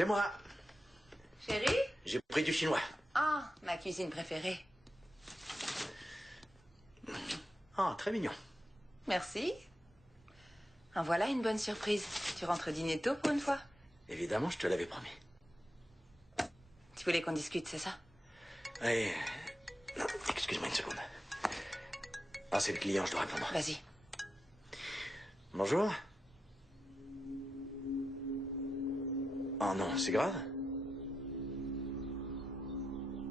C'est moi. Chérie? J'ai pris du chinois. Ah, ma cuisine préférée. Ah, très mignon. Merci. En voilà une bonne surprise. Tu rentres dîner tôt pour une fois? Évidemment, je te l'avais promis. Tu voulais qu'on discute, c'est ça? Oui. Non, excuse-moi une seconde. Ah, c'est le client, je dois répondre. Vas-y. Bonjour. Oh non, c'est grave?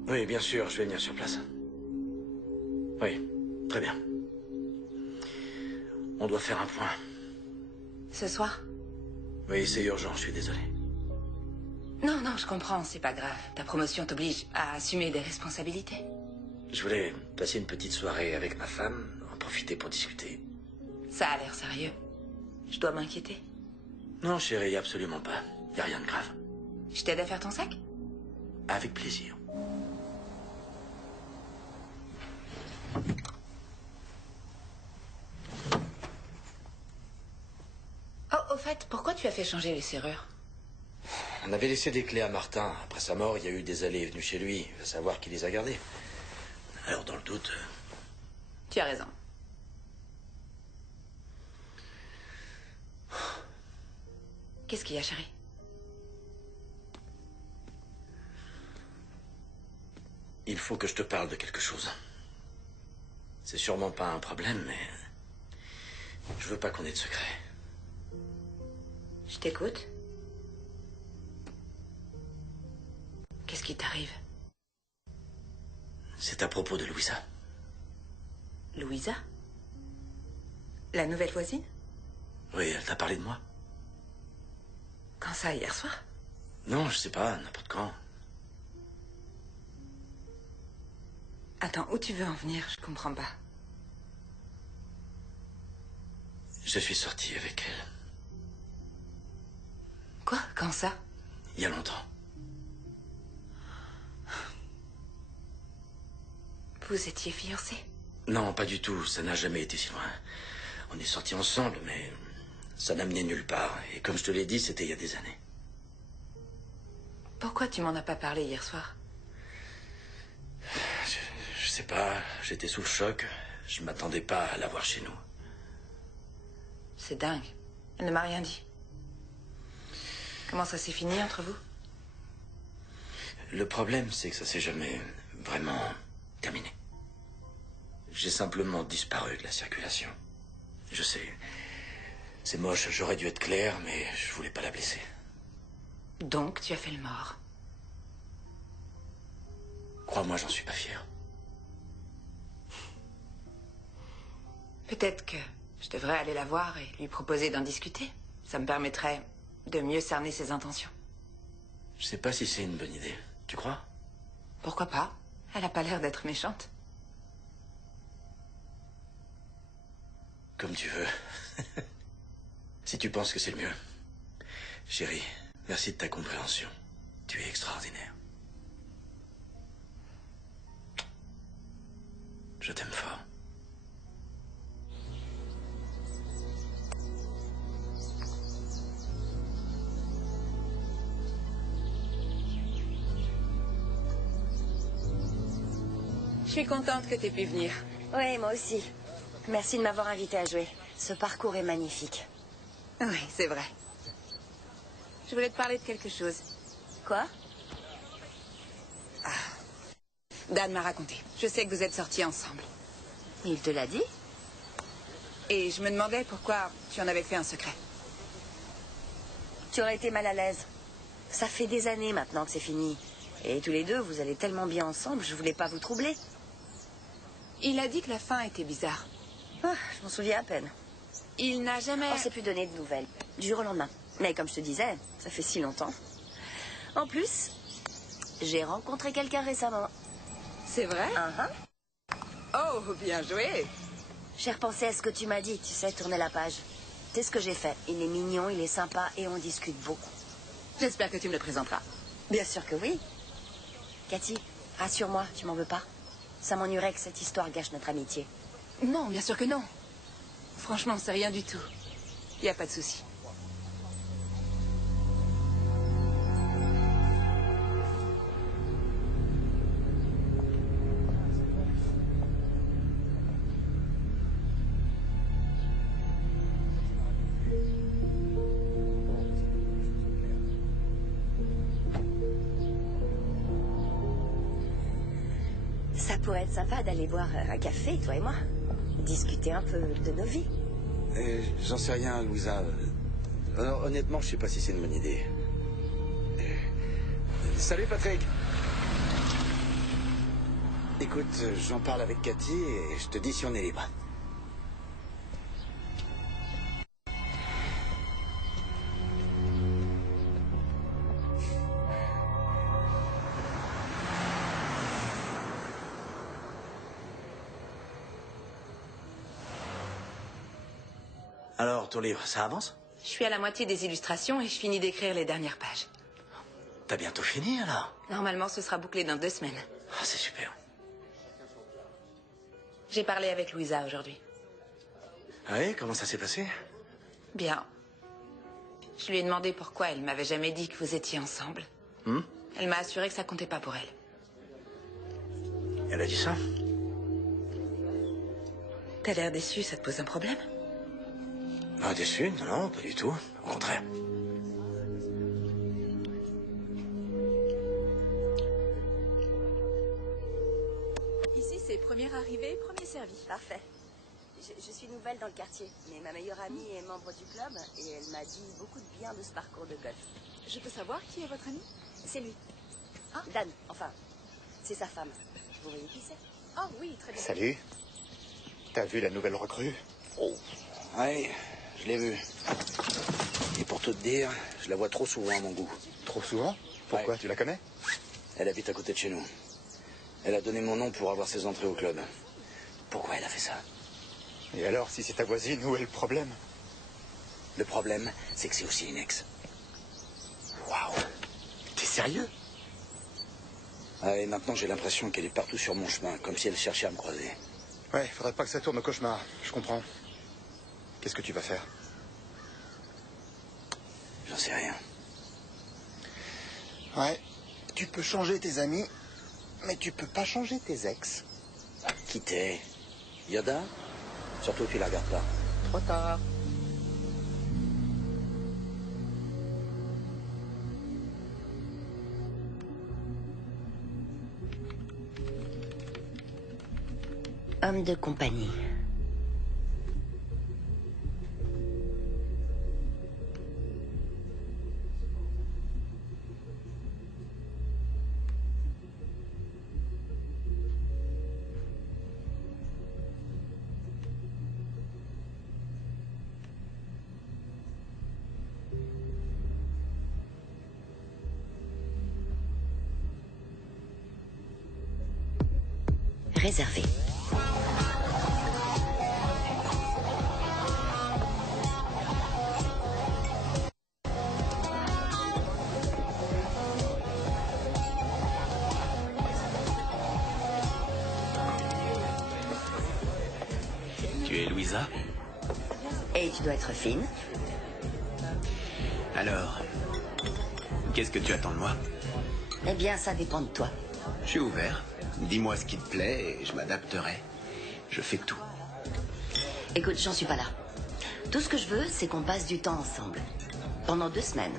Oui, bien sûr, je vais venir sur place. Oui, très bien. On doit faire un point. Ce soir? Oui, c'est urgent, je suis désolé. Non, non, je comprends, c'est pas grave. Ta promotion t'oblige à assumer des responsabilités. Je voulais passer une petite soirée avec ma femme, en profiter pour discuter. Ça a l'air sérieux. Je dois m'inquiéter. Non, chérie, absolument pas. Y a rien de grave. Je t'aide à faire ton sac? Avec plaisir. Oh, au fait, pourquoi tu as fait changer les serrures? On avait laissé des clés à Martin. Après sa mort, il y a eu des allées et venues chez lui. Il va savoir qui les a gardées. Alors, dans le doute... Tu as raison. Qu'est-ce qu'il y a, chérie? Il faut que je te parle de quelque chose. C'est sûrement pas un problème, mais... je veux pas qu'on ait de secret. Je t'écoute. Qu'est-ce qui t'arrive? C'est à propos de Louisa. Louisa? La nouvelle voisine? Oui, elle t'a parlé de moi? Quand ça, hier soir? Non, je sais pas, n'importe quand. Attends, où tu veux en venir? Je comprends pas. Je suis sorti avec elle. Quoi? Quand ça? Il y a longtemps. Vous étiez fiancés? Non, pas du tout. Ça n'a jamais été si loin. On est sortis ensemble, mais ça n'a mené nulle part. Et comme je te l'ai dit, c'était il y a des années. Pourquoi tu m'en as pas parlé hier soir? Je sais pas. J'étais sous le choc. Je m'attendais pas à la voir chez nous. C'est dingue. Elle ne m'a rien dit. Comment ça s'est fini entre vous? Le problème, c'est que ça s'est jamais vraiment terminé. J'ai simplement disparu de la circulation. Je sais, c'est moche, j'aurais dû être clair, mais je voulais pas la blesser. Donc, tu as fait le mort. Crois-moi, j'en suis pas fier. Peut-être que je devrais aller la voir et lui proposer d'en discuter. Ça me permettrait de mieux cerner ses intentions. Je sais pas si c'est une bonne idée. Tu crois? Pourquoi pas? Elle a pas l'air d'être méchante. Comme tu veux. Si tu penses que c'est le mieux. Chérie, merci de ta compréhension. Tu es extraordinaire. Je t'aime fort. Je suis contente que tu aies pu venir. Oui, moi aussi. Merci de m'avoir invité à jouer. Ce parcours est magnifique. Oui, c'est vrai. Je voulais te parler de quelque chose. Quoi? Dan m'a raconté. Je sais que vous êtes sortis ensemble. Il te l'a dit? Et je me demandais pourquoi tu en avais fait un secret. Tu aurais été mal à l'aise. Ça fait des années maintenant que c'est fini. Et tous les deux, vous allez tellement bien ensemble, je voulais pas vous troubler. Il a dit que la fin était bizarre. Ah, je m'en souviens à peine. Il n'a jamais... On s'est plus donné de nouvelles, du jour au lendemain. Mais comme je te disais, ça fait si longtemps. En plus, j'ai rencontré quelqu'un récemment. C'est vrai? Oh, bien joué. J'ai repensé à ce que tu m'as dit, tu sais, tourner la page. C'est ce que j'ai fait. Il est mignon, il est sympa et on discute beaucoup. J'espère que tu me le présenteras. Bien sûr que oui. Cathy, rassure-moi, tu m'en veux pas? Ça m'ennuierait que cette histoire gâche notre amitié. Non, bien sûr que non. Franchement, c'est rien du tout. Il n'y a pas de souci. Ça pourrait être sympa d'aller boire un café, toi et moi. Discuter un peu de nos vies. J'en sais rien, Louisa. Honnêtement, je sais pas si c'est une bonne idée. Salut, Patrick. Écoute, j'en parle avec Cathy et je te dis si on est libre. Alors, ton livre, ça avance? Je suis à la moitié des illustrations et je finis d'écrire les dernières pages. T'as bientôt fini, alors? Normalement, ce sera bouclé dans 2 semaines. Ah, c'est super. J'ai parlé avec Louisa aujourd'hui. Ah oui, comment ça s'est passé? Bien. Je lui ai demandé pourquoi elle m'avait jamais dit que vous étiez ensemble. Elle m'a assuré que ça comptait pas pour elle. Elle a dit ça? T'as l'air déçu, ça te pose un problème? Ah, déçu? Non, pas du tout. Au contraire. Ici, c'est première arrivée, premier servi. Parfait. Je suis nouvelle dans le quartier, mais ma meilleure amie est membre du club et elle m'a dit beaucoup de bien de ce parcours de golf. Je peux savoir qui est votre ami? C'est lui. Ah. Dan, enfin, c'est sa femme. Vous voyez qui c'est? Oh oui, très bien. Salut. T'as vu la nouvelle recrue? Oh. Ouais, je l'ai vue. Et pour tout te dire, je la vois trop souvent à mon goût. Trop souvent? Pourquoi? Ouais. Tu la connais? Elle habite à côté de chez nous. Elle a donné mon nom pour avoir ses entrées au club. Pourquoi elle a fait ça? Et alors, si c'est ta voisine, où est le problème? Le problème, c'est que c'est aussi une ex. Waouh! T'es sérieux? Ah, et maintenant, j'ai l'impression qu'elle est partout sur mon chemin, comme si elle cherchait à me croiser. Ouais, faudrait pas que ça tourne au cauchemar, je comprends. Qu'est-ce que tu vas faire? J'en sais rien. Ouais, tu peux changer tes amis, mais tu peux pas changer tes ex. Qui t'es? Yoda? Surtout, tu la regardes pas. Trop tard. Homme de compagnie. Réservé. Tu es Louisa? Et tu dois être fine. Alors, qu'est-ce que tu attends de moi? Eh bien, ça dépend de toi. Je suis ouvert. Dis-moi ce qui te plaît et je m'adapterai. Je fais tout. Écoute, j'en suis pas là. Tout ce que je veux, c'est qu'on passe du temps ensemble. Pendant 2 semaines.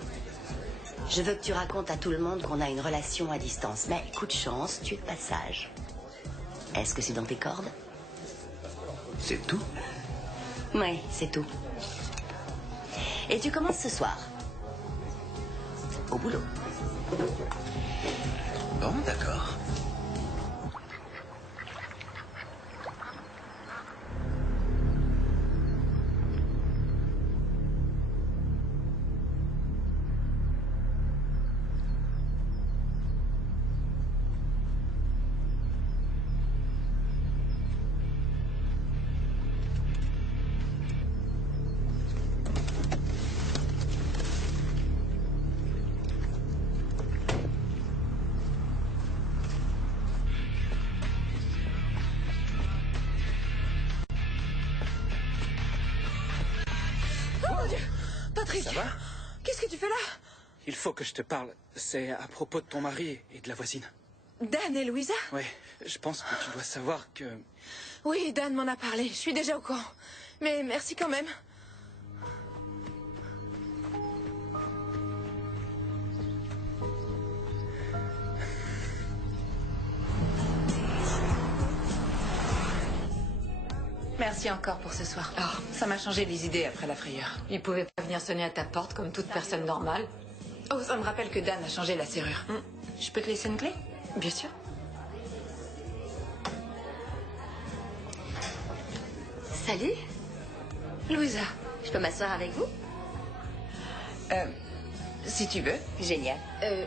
Je veux que tu racontes à tout le monde qu'on a une relation à distance. Mais coup de chance, tu es de passage. Est-ce que c'est dans tes cordes? C'est tout? Oui, c'est tout. Et tu commences ce soir. Au boulot. Bon, d'accord. Patrick! Ça va? Qu'est-ce que tu fais là? Il faut que je te parle. C'est à propos de ton mari et de la voisine. Dan et Louisa? Oui, je pense que tu dois savoir que... Oui, Dan m'en a parlé. Je suis déjà au courant. Mais merci quand même. Merci encore pour ce soir. Ça m'a changé les idées après la frayeur. Il pouvait pas venir sonner à ta porte comme toute personne normale. Oh, ça me rappelle que Dan a changé la serrure. Je peux te laisser une clé? Bien sûr. Salut. Louisa, Je peux m'asseoir avec vous? si tu veux. Génial.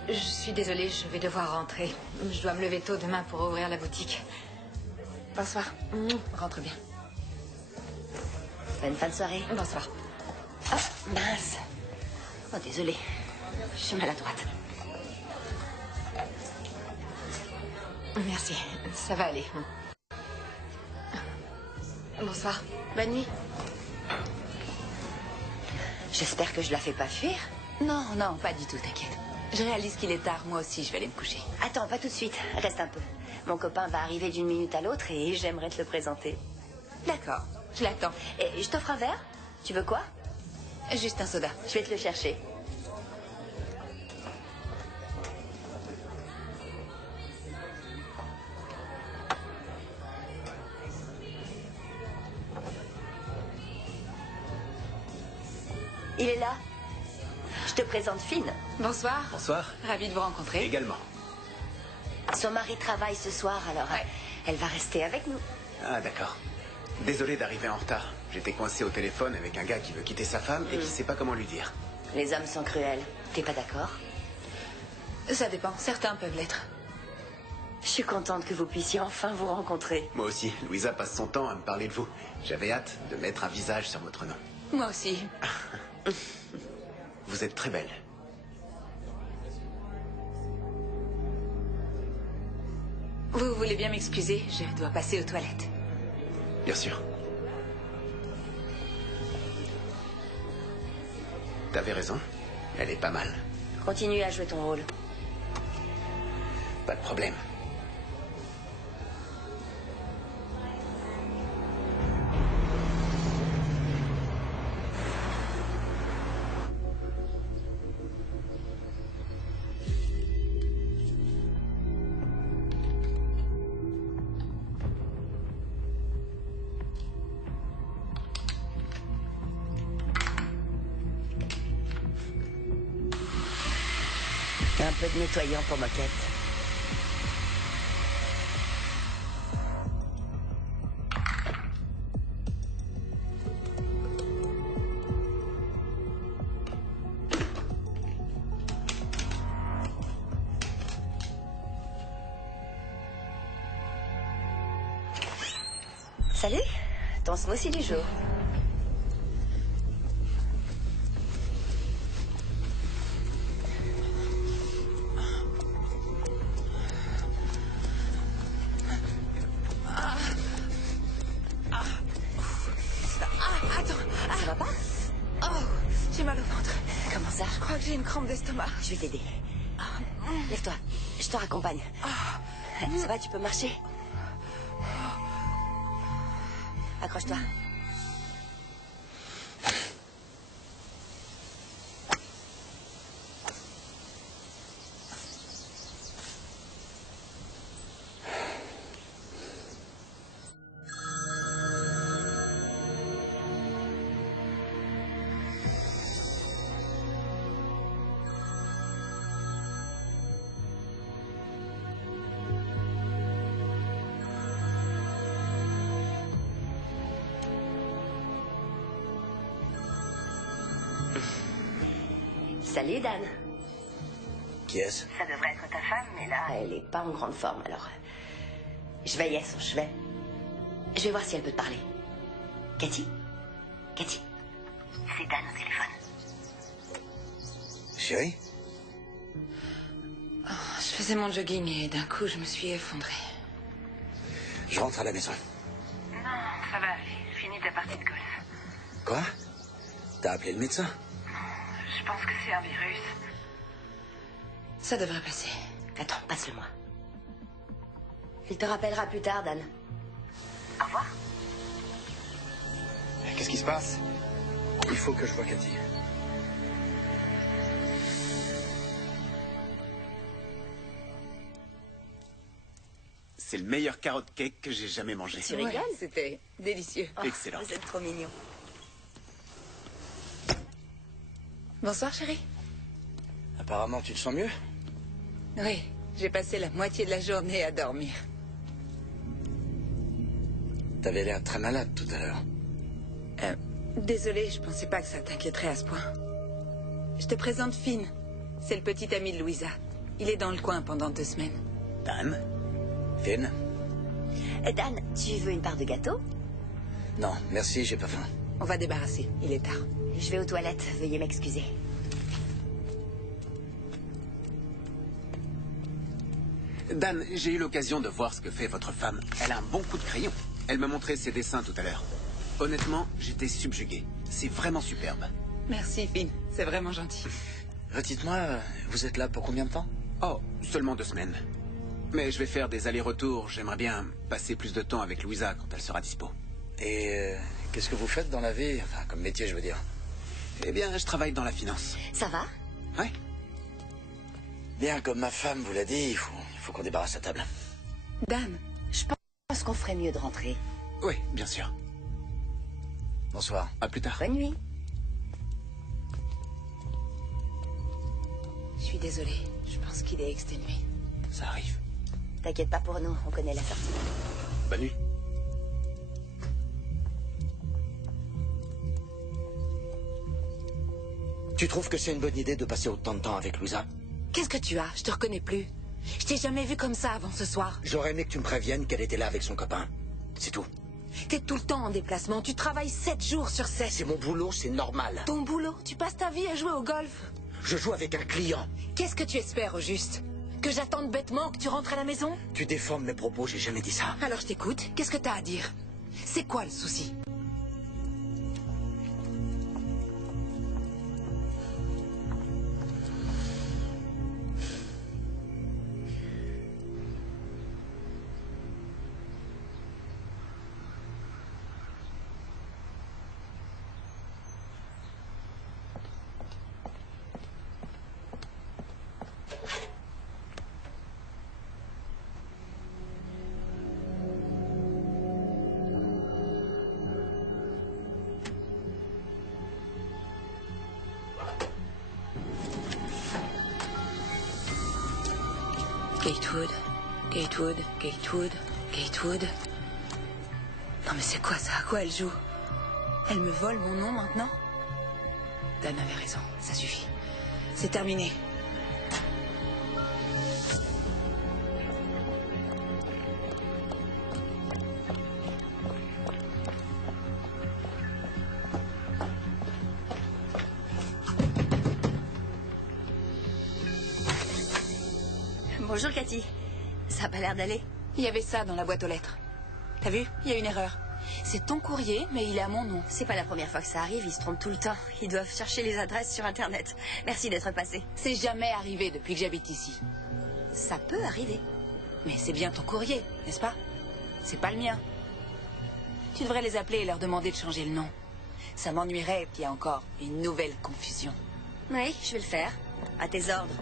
Je suis désolée, je vais devoir rentrer. Je dois me lever tôt demain pour ouvrir la boutique. Bonsoir. Rentre bien. Bonne fin de soirée. Bonsoir. Oh, mince. Oh, désolée. Je suis maladroite. Merci, ça va aller. Bonsoir. Bonne nuit. J'espère que je la fais pas fuir. Non, non, pas du tout, t'inquiète. Je réalise qu'il est tard, moi aussi, je vais aller me coucher. Attends, pas tout de suite. Reste un peu. Mon copain va arriver d'une minute à l'autre et j'aimerais te le présenter. D'accord, je l'attends. Et je t'offre un verre? Tu veux quoi? Juste un soda. Je vais te le chercher. Il est là. Je te présente Finn. Bonsoir. Bonsoir. Ravie de vous rencontrer. Également. Son mari travaille ce soir, alors Ouais. elle va rester avec nous. Ah, d'accord. Désolé d'arriver en retard. J'étais coincé au téléphone avec un gars qui veut quitter sa femme et qui sait pas comment lui dire. Les hommes sont cruels. T'es pas d'accord? Ça dépend, certains peuvent l'être. Je suis contente que vous puissiez enfin vous rencontrer. Moi aussi, Louisa passe son temps à me parler de vous. J'avais hâte de mettre un visage sur votre nom. Moi aussi. Vous êtes très belle. Vous voulez bien m'excuser, je dois passer aux toilettes. Bien sûr. T'avais raison. Elle est pas mal. Continue à jouer ton rôle. Pas de problème. Un peu de nettoyant pour moquette. Salut, ton smoothie du jour. Attends. Ça va pas? Oh, j'ai mal au ventre. Comment ça? Je crois que j'ai une crampe d'estomac. Je vais t'aider. Lève-toi, je te raccompagne. Ça va, tu peux marcher? Accroche-toi. Salut, Dan. Qui est-ce? Ça devrait être ta femme, mais là, elle est pas en grande forme, alors... Je veille à son chevet. Je vais voir si elle peut te parler. Cathy? Cathy? C'est Dan au téléphone. Chérie? Je faisais mon jogging et d'un coup, je me suis effondrée. Je rentre à la maison. Non, ça va aller. Finis ta partie de golf. Quoi? T'as appelé le médecin? Je pense que c'est un virus. Ça devrait passer. Attends, passe-le-moi. Il te rappellera plus tard, Dan. Au revoir. Qu'est-ce qui se passe? Il faut que je voie Cathy. C'est le meilleur carrot cake que j'ai jamais mangé. Tu rigoles? C'était délicieux. Excellent. Vous êtes trop mignon. Bonsoir, chérie. Apparemment, tu te sens mieux? Oui, j'ai passé la moitié de la journée à dormir. T'avais l'air très malade tout à l'heure. Désolée, je pensais pas que ça t'inquiéterait à ce point. Je te présente Finn. C'est le petit ami de Louisa. Il est dans le coin pendant 2 semaines. Dan? Finn? Dan, tu veux une part de gâteau? Non, merci, j'ai pas faim. On va débarrasser, il est tard. Je vais aux toilettes, veuillez m'excuser. Dan, j'ai eu l'occasion de voir ce que fait votre femme. Elle a un bon coup de crayon. Elle m'a montré ses dessins tout à l'heure. Honnêtement, j'étais subjugué. C'est vraiment superbe. Merci, Finn. C'est vraiment gentil. Redites-moi, vous êtes là pour combien de temps? Oh, seulement 2 semaines. Mais je vais faire des allers-retours. J'aimerais bien passer plus de temps avec Louisa quand elle sera dispo. Et qu'est-ce que vous faites dans la vie? Enfin, comme métier, je veux dire. Eh bien, je travaille dans la finance. Ça va? Ouais. Bien, comme ma femme vous l'a dit, il faut qu'on débarrasse la table. Dan, Je pense qu'on ferait mieux de rentrer. Oui, bien sûr. Bonsoir. À plus tard. Bonne nuit. je suis désolée. Je pense qu'il est exténué. Ça arrive. T'inquiète pas pour nous, on connaît la sortie. Bonne nuit. Tu trouves que c'est une bonne idée de passer autant de temps avec Louisa? Qu'est-ce que tu as? Je te reconnais plus. Je t'ai jamais vu comme ça avant ce soir. J'aurais aimé que tu me préviennes qu'elle était là avec son copain. C'est tout. T'es tout le temps en déplacement. Tu travailles 7 jours sur 7. C'est mon boulot, c'est normal. Ton boulot? Tu passes ta vie à jouer au golf. Je joue avec un client. Qu'est-ce que tu espères, au juste? Que j'attende bêtement que tu rentres à la maison? Tu déformes mes propos, j'ai jamais dit ça. Alors je t'écoute. Qu'est-ce que t'as à dire? C'est quoi le souci? Gatewood, Gatewood, Gatewood, Gatewood. Non mais c'est quoi ça? À quoi elle joue? Elle me vole mon nom maintenant? Dan avait raison, ça suffit. C'est terminé. Bonjour Cathy. Ça a pas l'air d'aller. Il y avait ça dans la boîte aux lettres. T'as vu? Il y a une erreur. C'est ton courrier, mais il est à mon nom. C'est pas la première fois que ça arrive, ils se trompent tout le temps. Ils doivent chercher les adresses sur Internet. Merci d'être passé. C'est jamais arrivé depuis que j'habite ici. Ça peut arriver. Mais c'est bien ton courrier, n'est-ce pas? C'est pas le mien. Tu devrais les appeler et leur demander de changer le nom. Ça m'ennuierait qu'il y ait encore une nouvelle confusion. Oui, je vais le faire. À tes ordres.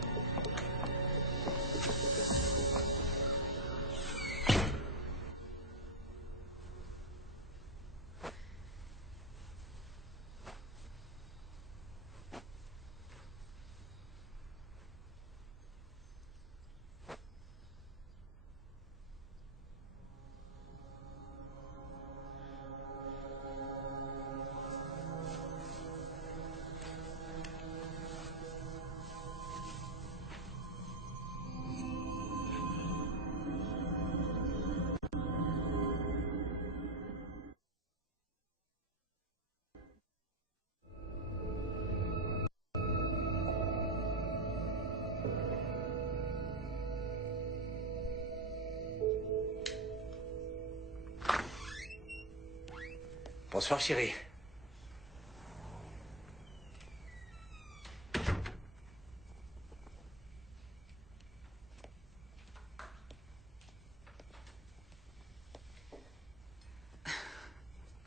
Bonsoir, chérie.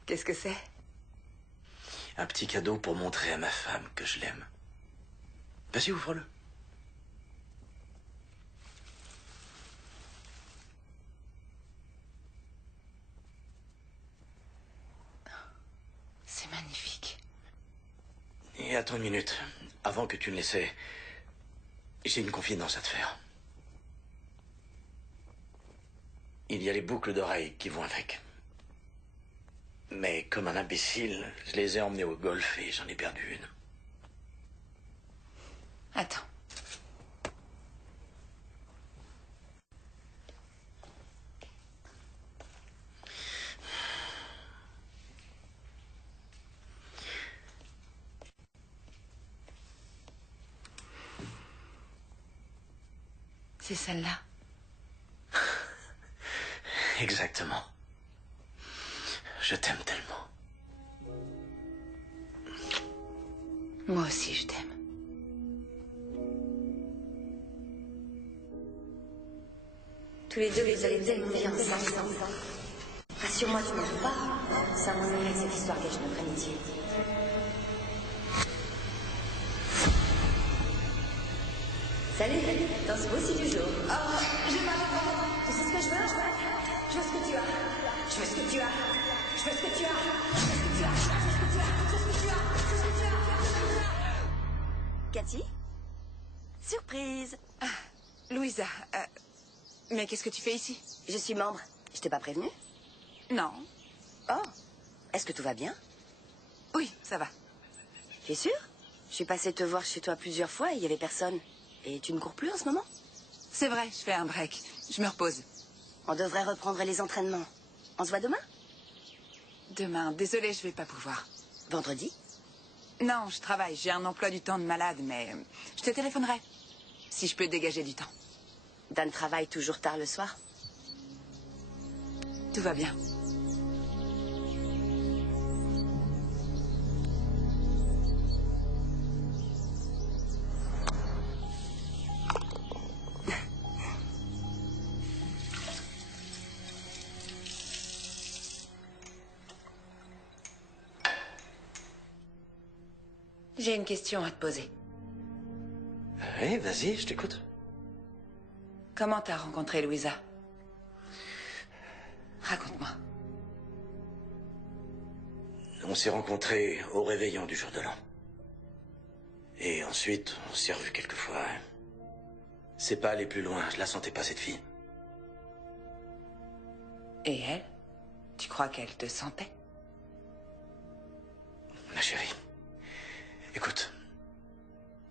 Qu'est-ce que c'est? Un petit cadeau pour montrer à ma femme que je l'aime. Vas-y, ouvre-le. Et attends une minute. Avant que tu ne l'essaies, j'ai une confidence à te faire. Il y a les boucles d'oreilles qui vont avec. Mais comme un imbécile, je les ai emmenées au golf et j'en ai perdu une. Attends. C'est celle-là. Exactement. Je t'aime tellement. Moi aussi, je t'aime. Tous les deux, vous allez tellement bien ensemble. Rassure-moi, tu m'en veux pas. Ça m'ennuierait que cette histoire gâche notre amitié. Salut, dans ce beau si du jour. Oh, j'ai mal au ventre. Tu sais ce que je veux? Je veux ce que tu as. Je veux ce que tu as. Je veux ce que tu as. Je veux ce que tu as. Je veux ce que tu as. Je veux ce que tu as. Je veux ce que tu as. Cathy? Surprise. Ah, Louisa, mais qu'est-ce que tu fais ici? Je suis membre. Je t'ai pas prévenu? Non. Oh, est-ce que tout va bien? Oui, ça va. Tu es sûre? Je suis passée te voir chez toi plusieurs fois et il y avait personne. Et tu ne cours plus en ce moment? C'est vrai, je fais un break. Je me repose. On devrait reprendre les entraînements. On se voit demain? Demain, désolée, je vais pas pouvoir. Vendredi? Non, je travaille. J'ai un emploi du temps de malade, mais je te téléphonerai. Si je peux dégager du temps. Dan travaille toujours tard le soir? Tout va bien. J'ai une question à te poser. Oui, vas-y, je t'écoute. Comment t'as rencontré Louisa? Raconte-moi. On s'est rencontrés au réveillon du jour de l'an. Et ensuite, on s'est revus quelques fois. C'est pas aller plus loin, je la sentais pas, cette fille. Et elle? Tu crois qu'elle te sentait? Ma chérie, écoute,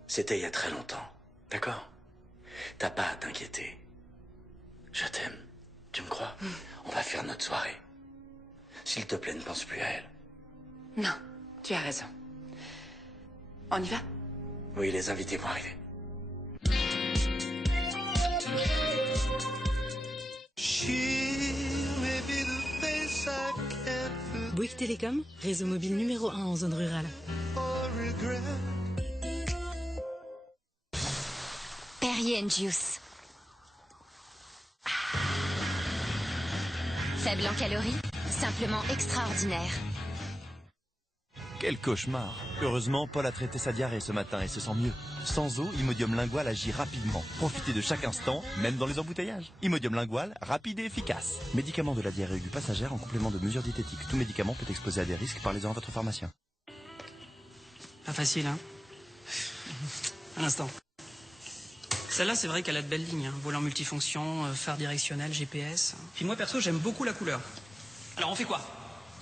c'était il y a très longtemps, d'accord? T'as pas à t'inquiéter. Je t'aime, tu me crois? On va faire notre soirée. S'il te plaît, ne pense plus à elle. Non, tu as raison. On y va? Oui, les invités vont arriver. Bouygues Télécom, réseau mobile numéro 1 en zone rurale. Perrier & Juice. Faible en calories, simplement extraordinaire. Quel cauchemar! Heureusement, Paul a traité sa diarrhée ce matin et se sent mieux. Sans eau, Imodium Lingual agit rapidement. Profitez de chaque instant, même dans les embouteillages. Imodium Lingual, rapide et efficace. Médicament de la diarrhée aiguë passagère en complément de mesures diététiques. Tout médicament peut exposer à des risques. Parlez-en à votre pharmacien. Pas facile, hein? Un instant. Celle-là, c'est vrai qu'elle a de belles lignes. Hein. Volant multifonction, phare directionnel, GPS. Puis moi, perso, j'aime beaucoup la couleur. Alors, on fait quoi?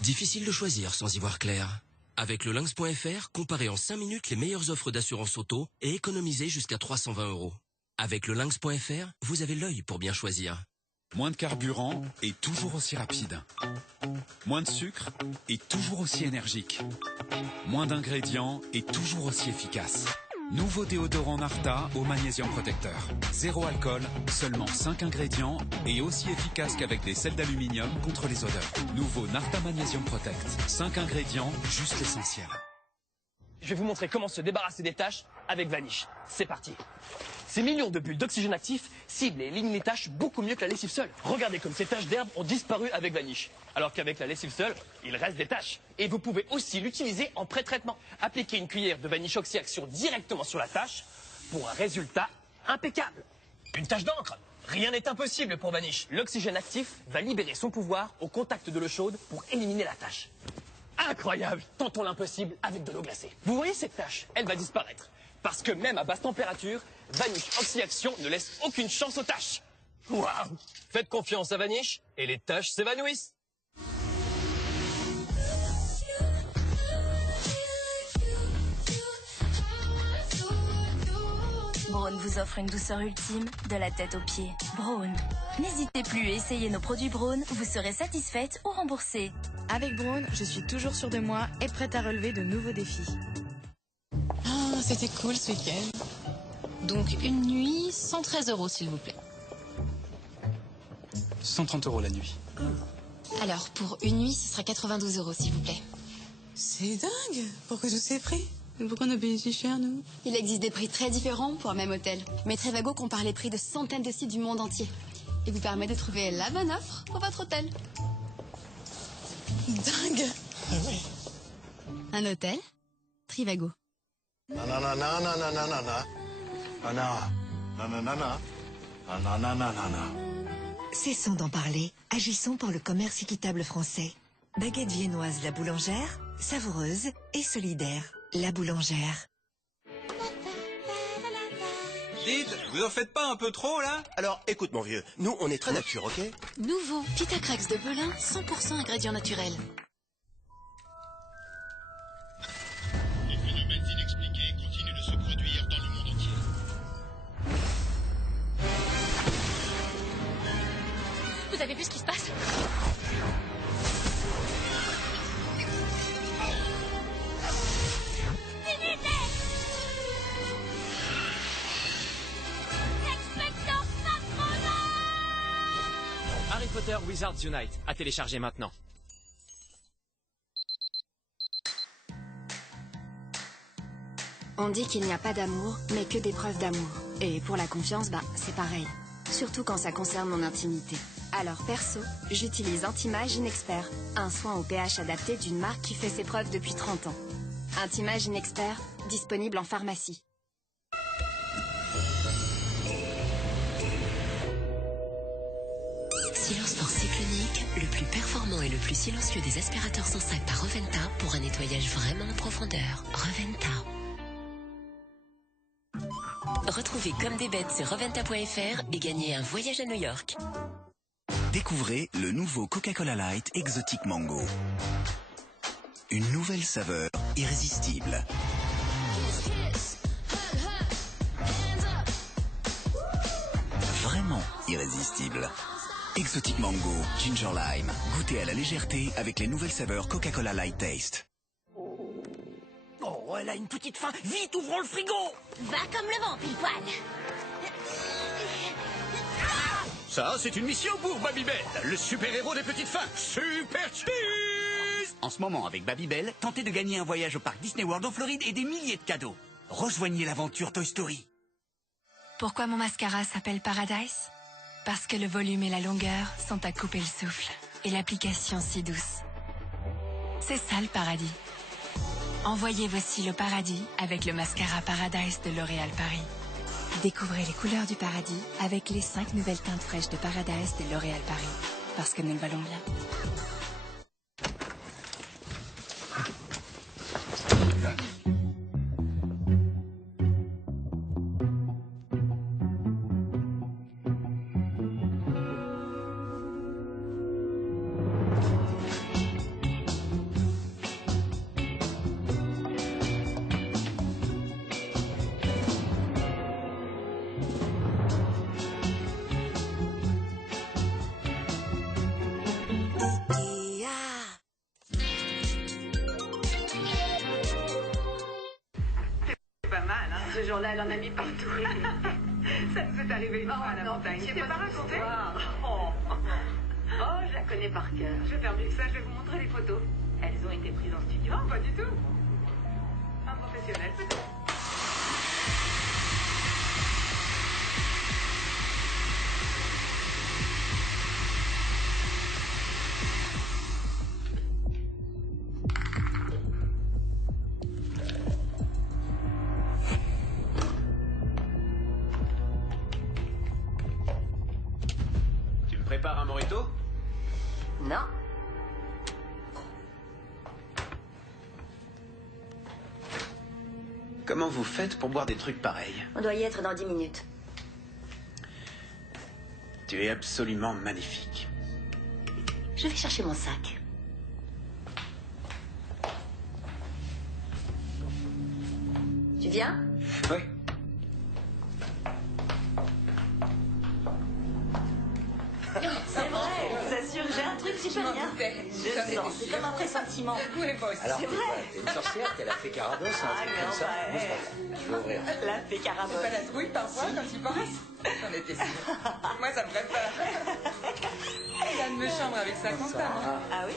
Difficile de choisir sans y voir clair. Avec le Lynx.fr, comparez en 5 minutes les meilleures offres d'assurance auto et économisez jusqu'à 320 €. Avec le Lynx.fr, vous avez l'œil pour bien choisir. Moins de carburant et toujours aussi rapide. Moins de sucre et toujours aussi énergique. Moins d'ingrédients et toujours aussi efficace. Nouveau déodorant Narta au magnésium protecteur. Zéro alcool, seulement 5 ingrédients et aussi efficace qu'avec des sels d'aluminium contre les odeurs. Nouveau Narta Magnésium Protect. 5 ingrédients, juste l'essentiel. Je vais vous montrer comment se débarrasser des taches avec Vanish. C'est parti. Ces millions de bulles d'oxygène actif ciblent et éliminent les taches beaucoup mieux que la lessive seule. Regardez comme ces taches d'herbe ont disparu avec Vanish. Alors qu'avec la lessive seule, il reste des taches. Et vous pouvez aussi l'utiliser en pré-traitement. Appliquez une cuillère de Vanish Oxy-Action directement sur la tache pour un résultat impeccable. Une tache d'encre. Rien n'est impossible pour Vanish. L'oxygène actif va libérer son pouvoir au contact de l'eau chaude pour éliminer la tache. Incroyable! Tentons l'impossible avec de l'eau glacée. Vous voyez cette tache? Elle va disparaître. Parce que même à basse température, Vanish Oxy-Action ne laisse aucune chance aux taches. Waouh! Faites confiance à Vanish et les taches s'évanouissent. Braun vous offre une douceur ultime, de la tête aux pieds. Braun. N'hésitez plus à essayer nos produits Braun, vous serez satisfaite ou remboursée. Avec Braun, je suis toujours sûre de moi et prête à relever de nouveaux défis. Ah, c'était cool ce week-end. Donc une nuit, 113 €, s'il vous plaît. 130 € la nuit. Alors, pour une nuit, ce sera 92 €, s'il vous plaît. C'est dingue. Pourquoi tous ces prix? Pourquoi on a payé si cher, nous? Il existe des prix très différents pour un même hôtel. Mais Trivago compare les prix de centaines de sites du monde entier. Et vous permet de trouver la bonne offre pour votre hôtel. Dingue. Ah ouais. Un hôtel Trivago. Cessons d'en parler, agissons pour le commerce équitable français. Baguette viennoise La Boulangère, savoureuse et solidaire. La Boulangère. Dites, vous en faites pas un peu trop, là? Alors, écoute, mon vieux, nous, on est très nature, ok? Nouveau, Pita Cracks de Belin, 100% ingrédients naturels. Les phénomènes inexpliqués continuent de se produire dans le monde entier. Vous avez vu ce qui se passe? Harry Potter Wizards Unite, à télécharger maintenant. On dit qu'il n'y a pas d'amour, mais que des preuves d'amour. Et pour la confiance, c'est pareil. Surtout quand ça concerne mon intimité. Alors perso, j'utilise Intimage Inexpert, un soin au pH adapté d'une marque qui fait ses preuves depuis 30 ans. Intimage Inexpert, disponible en pharmacie. Silence Force Cyclonique, le plus performant et le plus silencieux des aspirateurs sans sac par Reventa pour un nettoyage vraiment en profondeur. Reventa. Retrouvez Comme des bêtes sur reventa.fr et gagnez un voyage à New York. Découvrez le nouveau Coca-Cola Light Exotic Mango. Une nouvelle saveur irrésistible. Vraiment irrésistible. Exotic Mango, Ginger Lime. Goûtez à la légèreté avec les nouvelles saveurs Coca-Cola Light Taste. Oh, elle a une petite faim. Vite, ouvrons le frigo. Va comme le vent, pile poil. Ça, c'est une mission pour Babybel, le super-héros des petites fans. Super cheese! En ce moment, avec Babybel, tentez de gagner un voyage au parc Disney World en Floride et des milliers de cadeaux. Rejoignez l'aventure Toy Story. Pourquoi mon mascara s'appelle Paradise? Parce que le volume et la longueur sont à couper le souffle. Et l'application si douce. C'est ça le paradis. Envoyez vos cils au paradis avec le mascara Paradise de L'Oréal Paris. Découvrez les couleurs du paradis avec les 5 nouvelles teintes fraîches de Paradise de L'Oréal Paris. Parce que nous le valons bien. Ce journal en a mis partout. Ça nous est arrivé une fois à la montagne. Je t'ai pas raconté? Oh, je la connais par cœur. Je vais faire mieux que ça, je vais vous montrer les photos. Elles ont été prises en studio. Non, pas du tout. Un professionnel, peut-être. Prépare un mojito? Non. Comment vous faites pour boire des trucs pareils? On doit y être dans 10 minutes. Tu es absolument magnifique. Je vais chercher mon sac. Tu viens? Oui. C'est vrai, je vous assure, j'ai un truc super bien. Je sens, c'est comme un pressentiment. Alors, c'est vrai. t'es une sorcière qu'elle a fait Carados, un truc comme ça. Je vais ouvrir. La fée Carados. C'est pas la trouille parfois quand tu penses? J'en étais sûre. Moi, ça me ferait peur. Elle me chambre avec ça constamment. Ah oui?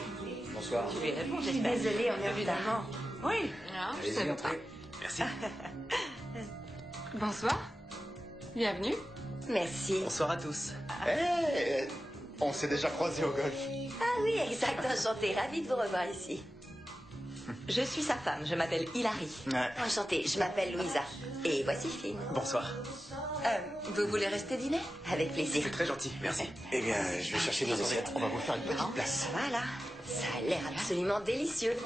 Bonsoir. Tu lui réponds, j'espère. Désolée, on est évidemment. Oui. Non, je Allez-y, savais entrez. pas. Merci. Bonsoir. Bienvenue. Merci. Bonsoir à tous. Eh, on s'est déjà croisés au golf. Ah oui, exact, enchantée. Ravie de vous revoir ici. Je suis sa femme, je m'appelle Hilary. Ouais. Enchantée, je m'appelle Louisa. Et voici Finn. Bonsoir. Vous voulez rester dîner? Avec plaisir. C'est très gentil, merci. Eh bien, je vais chercher des assiettes. On va vous faire une petite place. Voilà, ça a l'air absolument délicieux.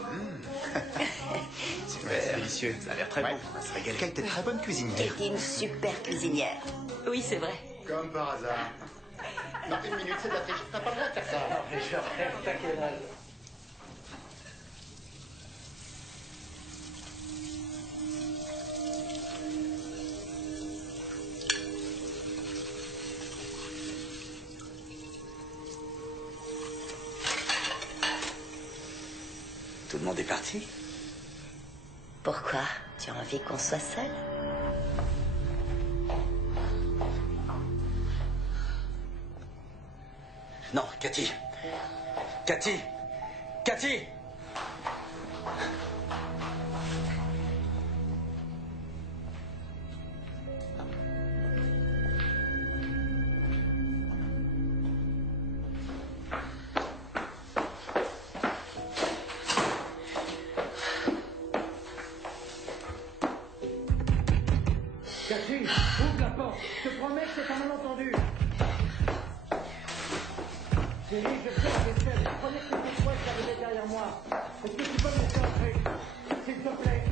C'est délicieux. Ça a l'air très bon. On va se régaler. Quelqu'un était très bonne cuisinière. Et une super cuisinière. Oui, c'est vrai. Comme par hasard. Non, une minute, c'est de la triche. T'as pas le droit de faire ça. Non, mais je rêve, t'as quel âge? Tout le monde est parti? Pourquoi? Tu as envie qu'on soit seul? Non, Cathy. Cathy. Cathy. Cathy, ouvre la porte. Je te promets que c'est un malentendu. Chérie, je fais la vaisselle. Je croyais que c'était toi qui arrivais derrière moi. Est-ce que tu peux me laisser entrer? S'il te plaît.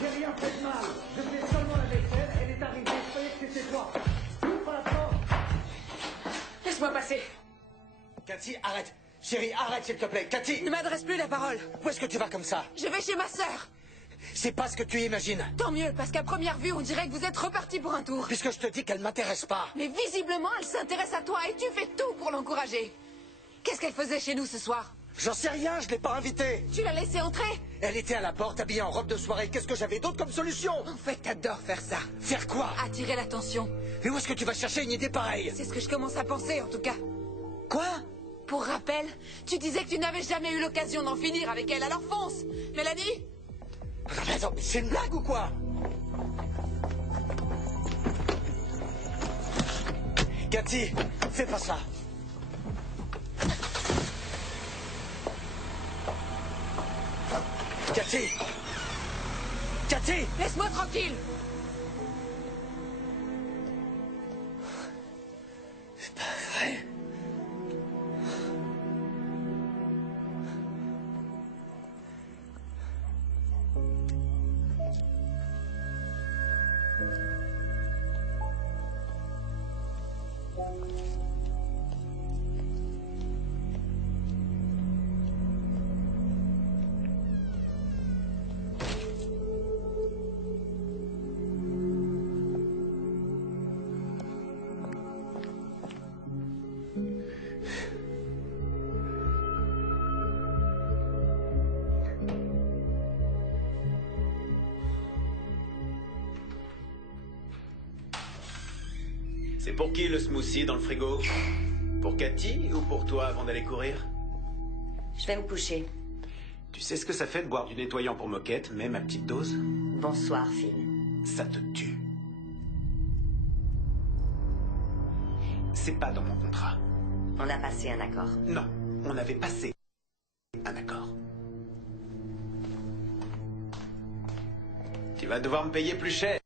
J'ai rien fait de mal. Je fais seulement la vaisselle. Elle est arrivée. Je croyais que c'était toi. Ouvre la porte. Laisse-moi passer. Cathy, arrête. Chérie, arrête, s'il te plaît. Cathy. Ne m'adresse plus la parole. Où est-ce que tu vas comme ça? Je vais chez ma sœur. C'est pas ce que tu imagines. Tant mieux, parce qu'à première vue, on dirait que vous êtes reparti pour un tour. Puisque je te dis qu'elle m'intéresse pas. Mais visiblement, elle s'intéresse à toi et tu fais tout pour l'encourager. Qu'est-ce qu'elle faisait chez nous ce soir? J'en sais rien, je l'ai pas invitée. Tu l'as laissée entrer? Elle était à la porte, habillée en robe de soirée. Qu'est-ce que j'avais d'autre comme solution? En fait, t'adores faire ça. Faire quoi? Attirer l'attention. Et où est-ce que tu vas chercher une idée pareille? C'est ce que je commence à penser, en tout cas. Quoi? Pour rappel, tu disais que tu n'avais jamais eu l'occasion d'en finir avec elle, alors fonce! Mélanie? Mais attends, mais c'est une blague ou quoi? Cathy, fais pas ça. Cathy! Cathy! Laisse-moi tranquille! C'est pas vrai. C'est pour qui le smoothie dans le frigo? Pour Cathy ou pour toi avant d'aller courir? Je vais me coucher. Tu sais ce que ça fait de boire du nettoyant pour moquette, même à petite dose? Bonsoir, Finn. Ça te tue. C'est pas dans mon contrat. On a passé un accord. Non, on avait passé un accord. Tu vas devoir me payer plus cher.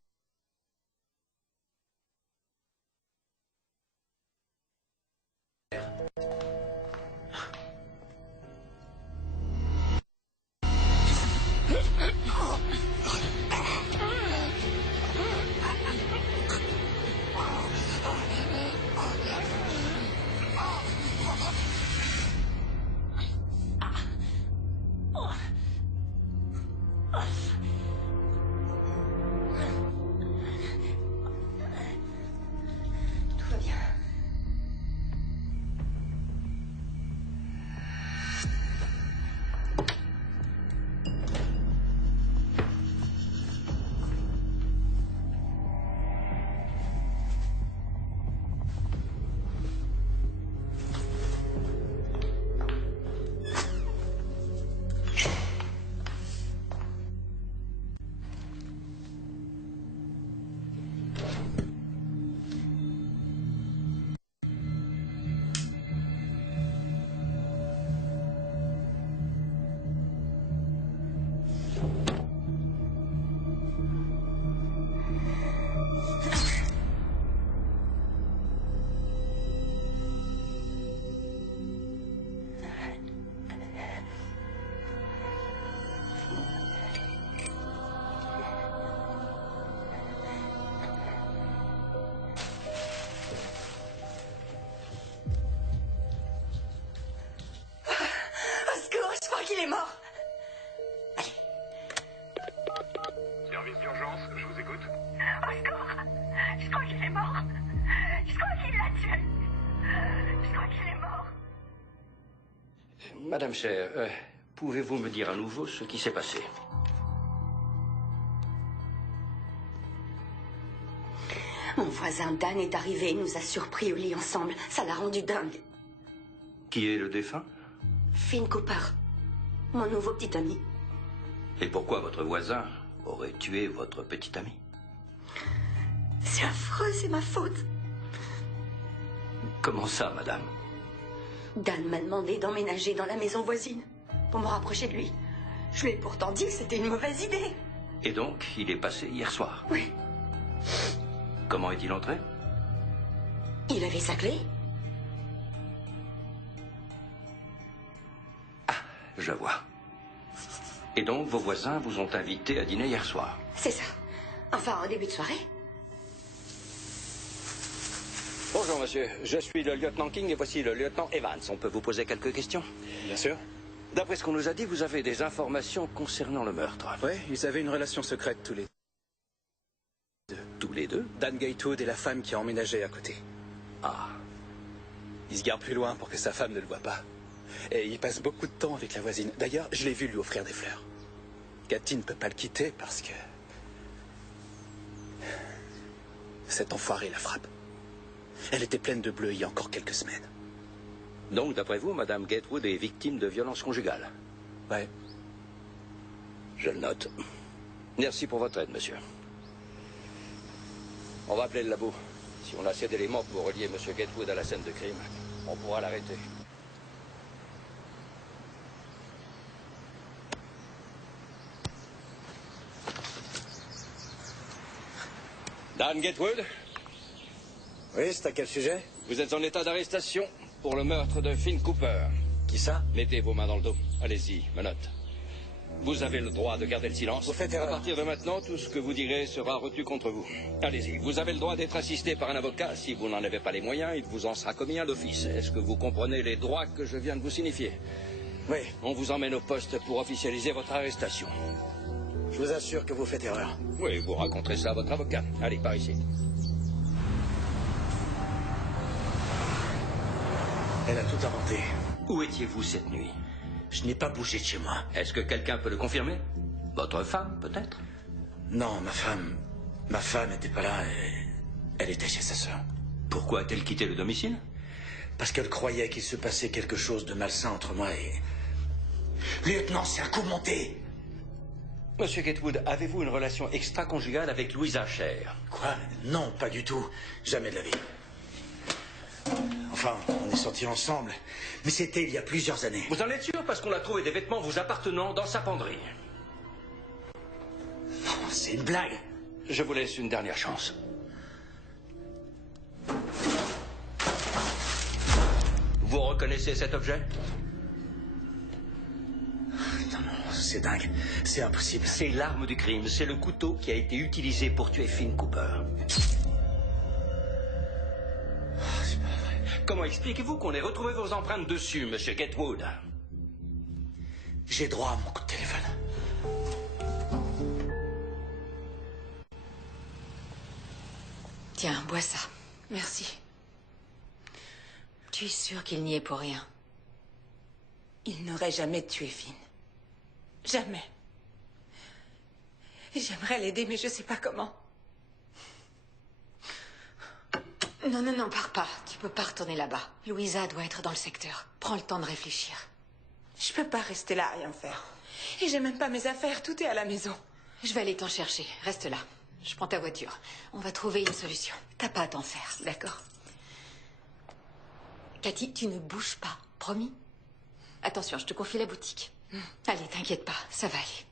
Madame Cher, pouvez-vous me dire à nouveau ce qui s'est passé? Mon voisin Dan est arrivé et nous a surpris au lit ensemble. Ça l'a rendu dingue. Qui est le défunt? Finn Cooper, mon nouveau petit ami. Et pourquoi votre voisin aurait tué votre petit ami? C'est affreux, c'est ma faute. Comment ça, madame? Dan m'a demandé d'emménager dans la maison voisine pour me rapprocher de lui. Je lui ai pourtant dit que c'était une mauvaise idée. Et donc, il est passé hier soir? Oui. Comment est-il entré? Il avait sa clé. Ah, je vois. Et donc, vos voisins vous ont invité à dîner hier soir? C'est ça. Enfin, en début de soirée. Bonjour, monsieur. Je suis le lieutenant King et voici le lieutenant Evans. On peut vous poser quelques questions? Bien sûr. D'après ce qu'on nous a dit, vous avez des informations concernant le meurtre. Oui, ils avaient une relation secrète tous les deux. Tous les deux? Dan Gatewood et la femme qui a emménagé à côté. Ah. Il se garde plus loin pour que sa femme ne le voie pas. Et il passe beaucoup de temps avec la voisine. D'ailleurs, je l'ai vu lui offrir des fleurs. Cathy ne peut pas le quitter parce que... cet enfoiré la frappe. Elle était pleine de bleu il y a encore quelques semaines. Donc, d'après vous, Madame Gatewood est victime de violences conjugales? Ouais. Je le note. Merci pour votre aide, monsieur. On va appeler le labo. Si on a assez d'éléments pour relier monsieur Gatewood à la scène de crime, on pourra l'arrêter. Dan Gatewood? Oui, c'est à quel sujet? Vous êtes en état d'arrestation pour le meurtre de Finn Cooper. Qui ça? Mettez vos mains dans le dos. Allez-y, menottes. Vous avez le droit de garder le silence. Vous faites erreur. À partir de maintenant, tout ce que vous direz sera retenu contre vous. Allez-y, vous avez le droit d'être assisté par un avocat. Si vous n'en avez pas les moyens, il vous en sera commis un d'office. Est-ce que vous comprenez les droits que je viens de vous signifier? Oui. On vous emmène au poste pour officialiser votre arrestation. Je vous assure que vous faites erreur. Oui, vous raconterez ça à votre avocat. Allez, par ici. Elle a tout inventé. Où étiez-vous cette nuit? Je n'ai pas bougé de chez moi. Est-ce que quelqu'un peut le confirmer? Votre femme, peut-être? Non, ma femme n'était pas là. Elle était chez sa sœur. Pourquoi a-t-elle quitté le domicile? Parce qu'elle croyait qu'il se passait quelque chose de malsain entre moi et... Lieutenant, c'est un coup monté. Monsieur Gatewood, avez-vous une relation extra-conjugale avec Louisa Cher? Quoi? Non, pas du tout. Jamais de la vie. Enfin, on est sortis ensemble. Mais c'était il y a plusieurs années. Vous en êtes sûr? Parce qu'on a trouvé des vêtements vous appartenant dans sa penderie. Non, c'est une blague. Je vous laisse une dernière chance. Vous reconnaissez cet objet? Non, c'est dingue. C'est impossible. C'est l'arme du crime. C'est le couteau qui a été utilisé pour tuer Finn Cooper. Comment expliquez-vous qu'on ait retrouvé vos empreintes dessus, monsieur Gatewood? J'ai droit à mon coup de téléphone. Tiens, bois ça. Merci. Tu es sûr qu'il n'y est pour rien? Il n'aurait jamais tué Finn. Jamais. J'aimerais l'aider, mais je ne sais pas comment. Non, non, non, pars pas. Tu peux pas retourner là-bas. Louisa doit être dans le secteur. Prends le temps de réfléchir. Je peux pas rester là à rien faire. Et j'ai même pas mes affaires, tout est à la maison. Je vais aller t'en chercher. Reste là. Je prends ta voiture. On va trouver une solution. T'as pas à t'en faire, d'accord? Cathy, tu ne bouges pas, promis? Attention, je te confie la boutique. Allez, t'inquiète pas, ça va aller.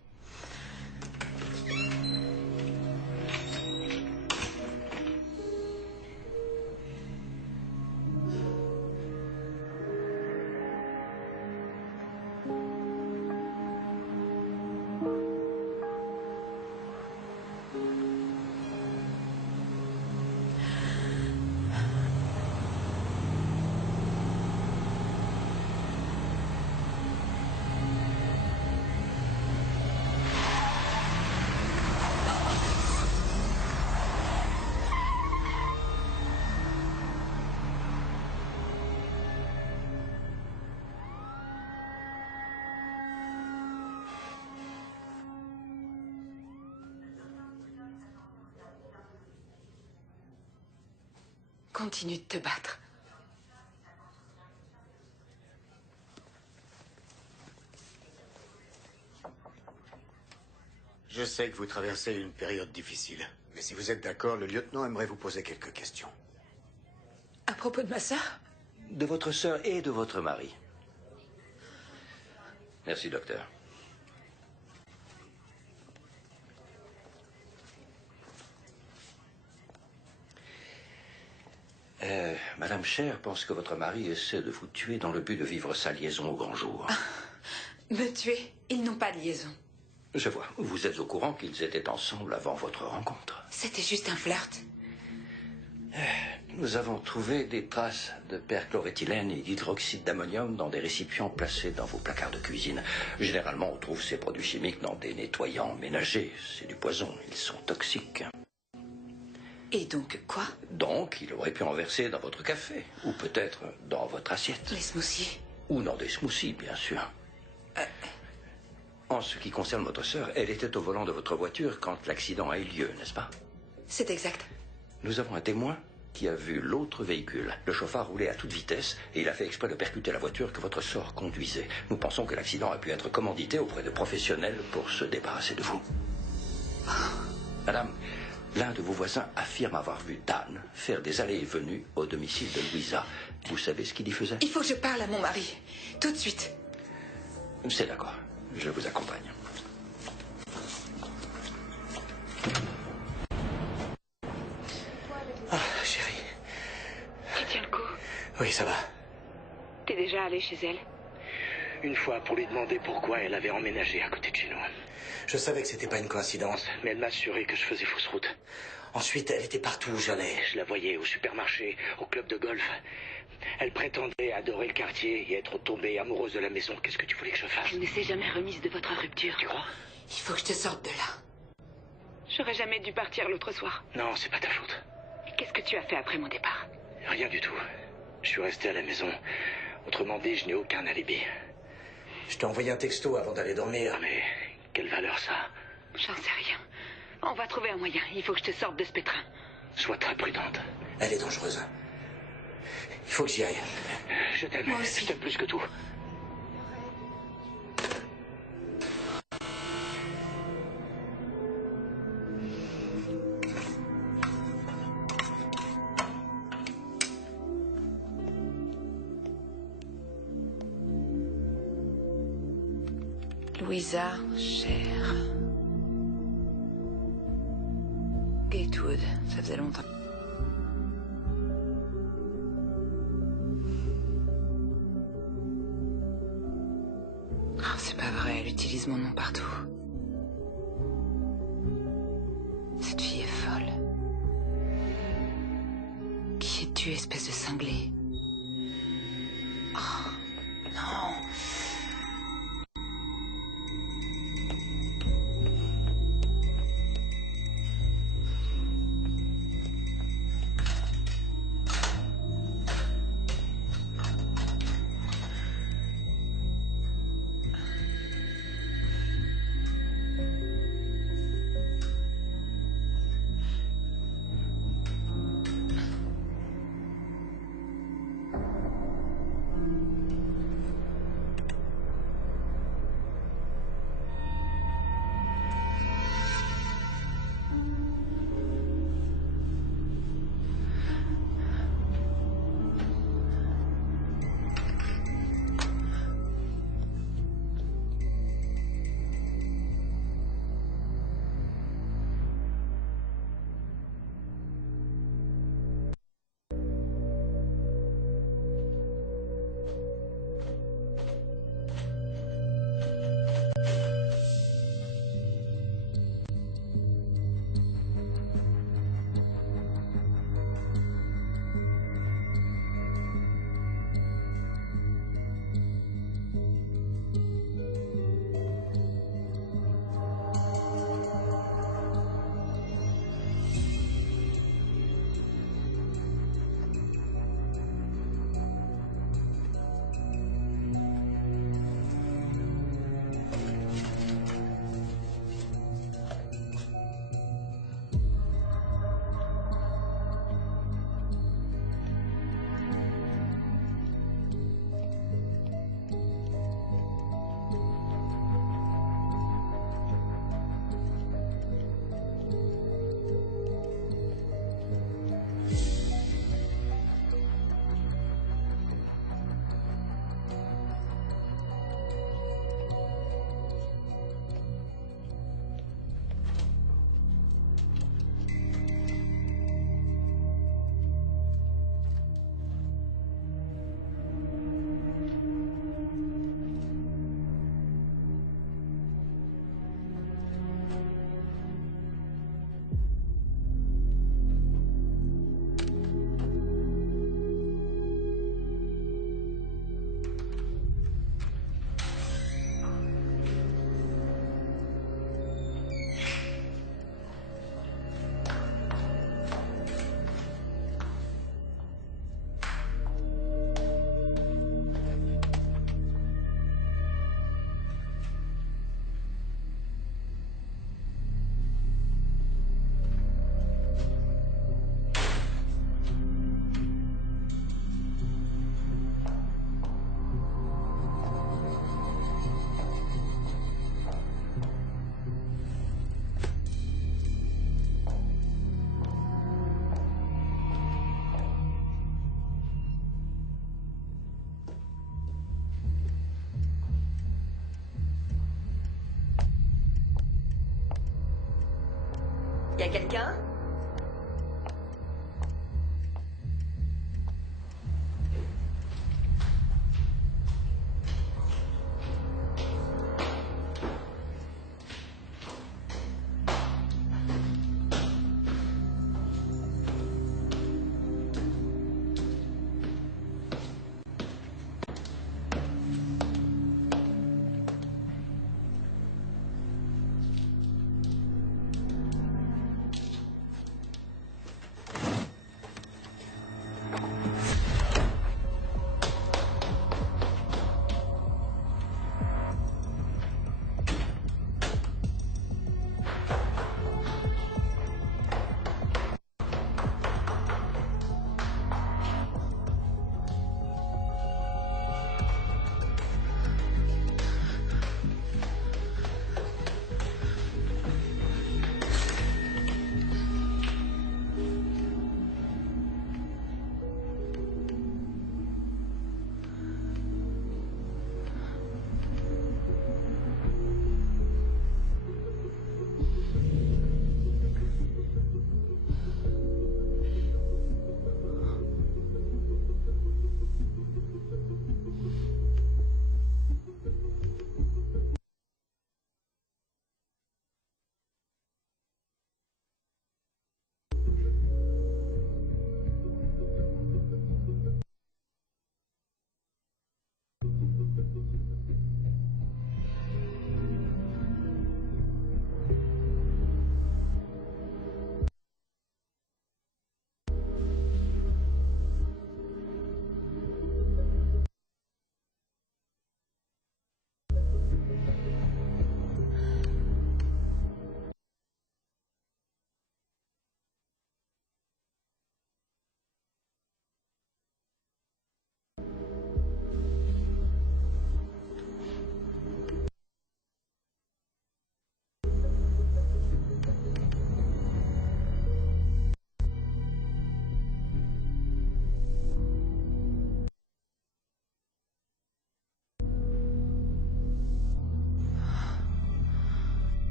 Continue de te battre. Je sais que vous traversez une période difficile. Mais si vous êtes d'accord, le lieutenant aimerait vous poser quelques questions. À propos de ma sœur? De votre sœur et de votre mari. Merci, docteur. Madame Cher pense que votre mari essaie de vous tuer dans le but de vivre sa liaison au grand jour. Me tuer? Ils n'ont pas de liaison. Je vois. Vous êtes au courant qu'ils étaient ensemble avant votre rencontre. C'était juste un flirt. Nous avons trouvé des traces de perchloréthylène et d'hydroxyde d'ammonium dans des récipients placés dans vos placards de cuisine. Généralement, on trouve ces produits chimiques dans des nettoyants ménagers. C'est du poison. Ils sont toxiques. Et donc, quoi? Donc, il aurait pu en verser dans votre café. Ou peut-être dans votre assiette. Les smoothies? Ou dans des smoothies, bien sûr. En ce qui concerne votre sœur, elle était au volant de votre voiture quand l'accident a eu lieu, n'est-ce pas? C'est exact. Nous avons un témoin qui a vu l'autre véhicule. Le chauffard roulait à toute vitesse et il a fait exprès de percuter la voiture que votre sœur conduisait. Nous pensons que l'accident a pu être commandité auprès de professionnels pour se débarrasser de vous. Madame, l'un de vos voisins affirme avoir vu Dan faire des allées et venues au domicile de Louisa. Vous savez ce qu'il y faisait? Il faut que je parle à mon mari. Tout de suite. C'est d'accord. Je vous accompagne. Ah, chérie. Tu tiens le coup? Oui, ça va. T'es déjà allé chez elle? Une fois pour lui demander pourquoi elle avait emménagé à côté de chez nous. Je savais que c'était pas une coïncidence, mais elle m'a assuré que je faisais fausse route. Ensuite, elle était partout où j'allais. Je la voyais au supermarché, au club de golf. Elle prétendait adorer le quartier et être tombée amoureuse de la maison. Qu'est-ce que tu voulais que je fasse? Elle ne s'est jamais remise de votre rupture. Tu crois? Il faut que je te sorte de là. J'aurais jamais dû partir l'autre soir. Non, c'est pas ta faute. Qu'est-ce que tu as fait après mon départ? Rien du tout. Je suis resté à la maison. Autrement dit, je n'ai aucun alibi. Je t'ai envoyé un texto avant d'aller dormir, mais quelle valeur ça? J'en sais rien. On va trouver un moyen. Il faut que je te sorte de ce pétrin. Sois très prudente. Elle est dangereuse. Il faut que j'y aille. Je t'aime. Moi aussi. Je t'aime plus que tout. Louisa Cher. Gatewood, ça faisait longtemps. Oh, c'est pas vrai, elle utilise mon nom partout. Cette fille est folle. Qui es-tu, espèce de cinglé? Oh, non. Y a quelqu'un?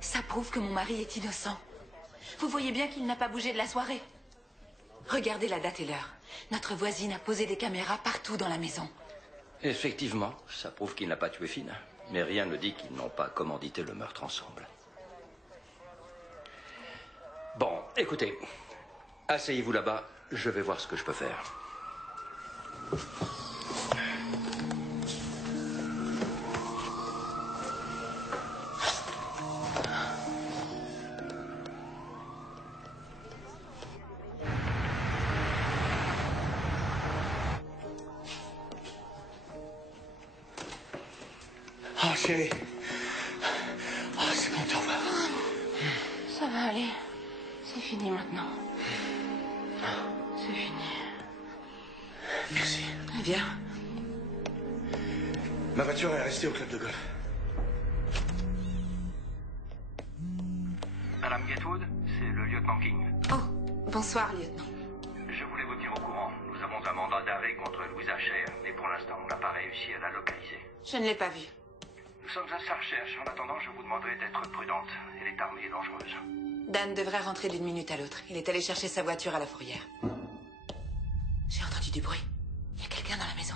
Ça prouve que mon mari est innocent. Vous voyez bien qu'il n'a pas bougé de la soirée. Regardez la date et l'heure. Notre voisine a posé des caméras partout dans la maison. Effectivement, ça prouve qu'il n'a pas tué Finn. Mais rien ne dit qu'ils n'ont pas commandité le meurtre ensemble. Bon, écoutez. Asseyez-vous là-bas, je vais voir ce que je peux faire. Oh, chérie. Oh, c'est bon de te revoir. Ça va aller. C'est fini maintenant. C'est fini. Merci. Viens. Ma voiture est restée au club de golf. Madame Gatewood, c'est le lieutenant King. Oh, bonsoir, lieutenant. Je voulais vous tenir au courant. Nous avons un mandat d'arrêt contre Louisa Cher, mais pour l'instant, on n'a pas réussi à la localiser. Je ne l'ai pas vue. Nous sommes à sa recherche. En attendant, je vous demanderai d'être prudente. Elle est armée et dangereuse. Dan devrait rentrer d'une minute à l'autre. Il est allé chercher sa voiture à la fourrière. J'ai entendu du bruit. Il y a quelqu'un dans la maison.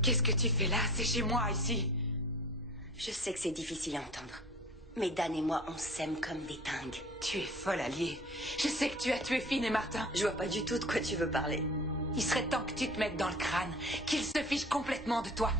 Qu'est-ce que tu fais là? C'est chez moi, ici. Je sais que c'est difficile à entendre. Mais Dan et moi, on s'aime comme des dingues. Tu es folle, Allier. Je sais que tu as tué Finn et Martin. Je vois pas du tout de quoi tu veux parler. Il serait temps que tu te mettes dans le crâne, qu'ils se fichent complètement de toi.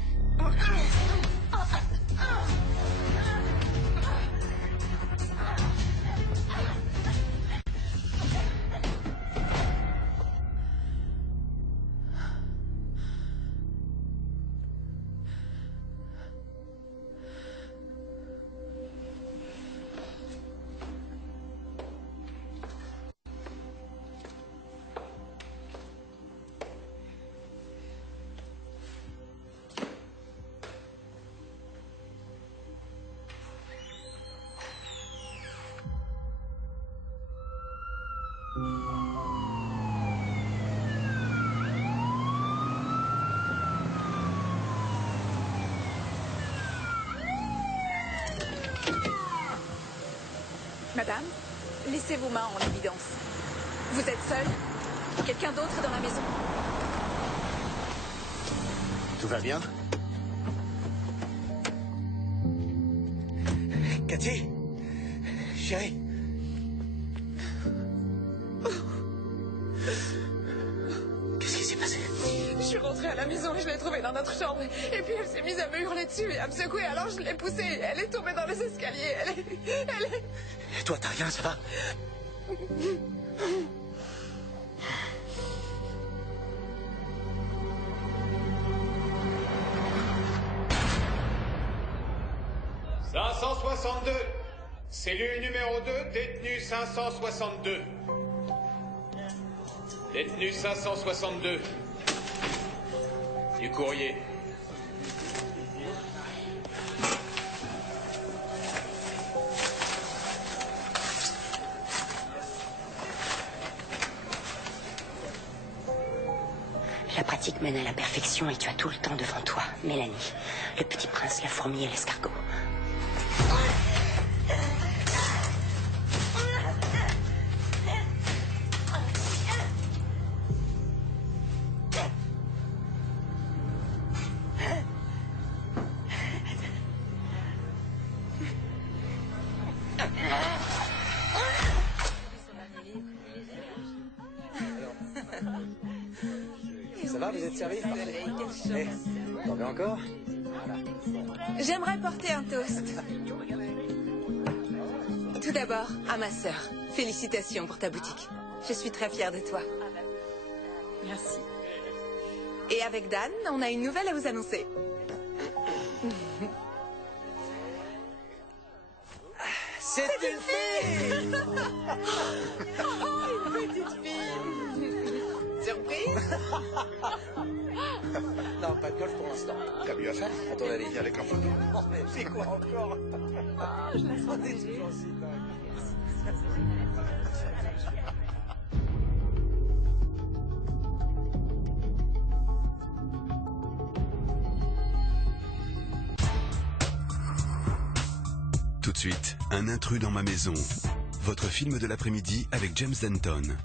Madame, laissez vos mains en évidence. Vous êtes seule? Quelqu'un d'autre est dans la maison? Tout va bien? Cathy? Chérie? Qu'est-ce qui s'est passé? Je suis rentrée à la maison et je l'ai trouvée dans notre chambre. Et puis elle s'est mise à me hurler dessus et à me secouer. Alors je l'ai poussée. Elle est tombée dans les escaliers. Elle est... Et toi, t'as rien, ça va? « 562. Cellule numéro 2, détenu 562. Détenu 562. Du courrier. La pratique mène à la perfection et tu as tout le temps devant toi. Mélanie, le petit prince, la fourmi et l'escargot. Ça va, vous êtes servi? T'en veux encore? J'aimerais porter un toast. Tout d'abord, à ma sœur. Félicitations pour ta boutique. Je suis très fière de toi. Merci. Et avec Dan, on a une nouvelle à vous annoncer. C'est une fille! Oh, une petite fille! Surprise? Non, pas de golf pour l'instant. T'as mieux à faire? À ton avis? Avec la photo. Oh, mais c'est quoi encore? Je me sentais toujours si Tout de suite, Un intrus dans ma maison. Votre film de l'après-midi avec James Denton. Dites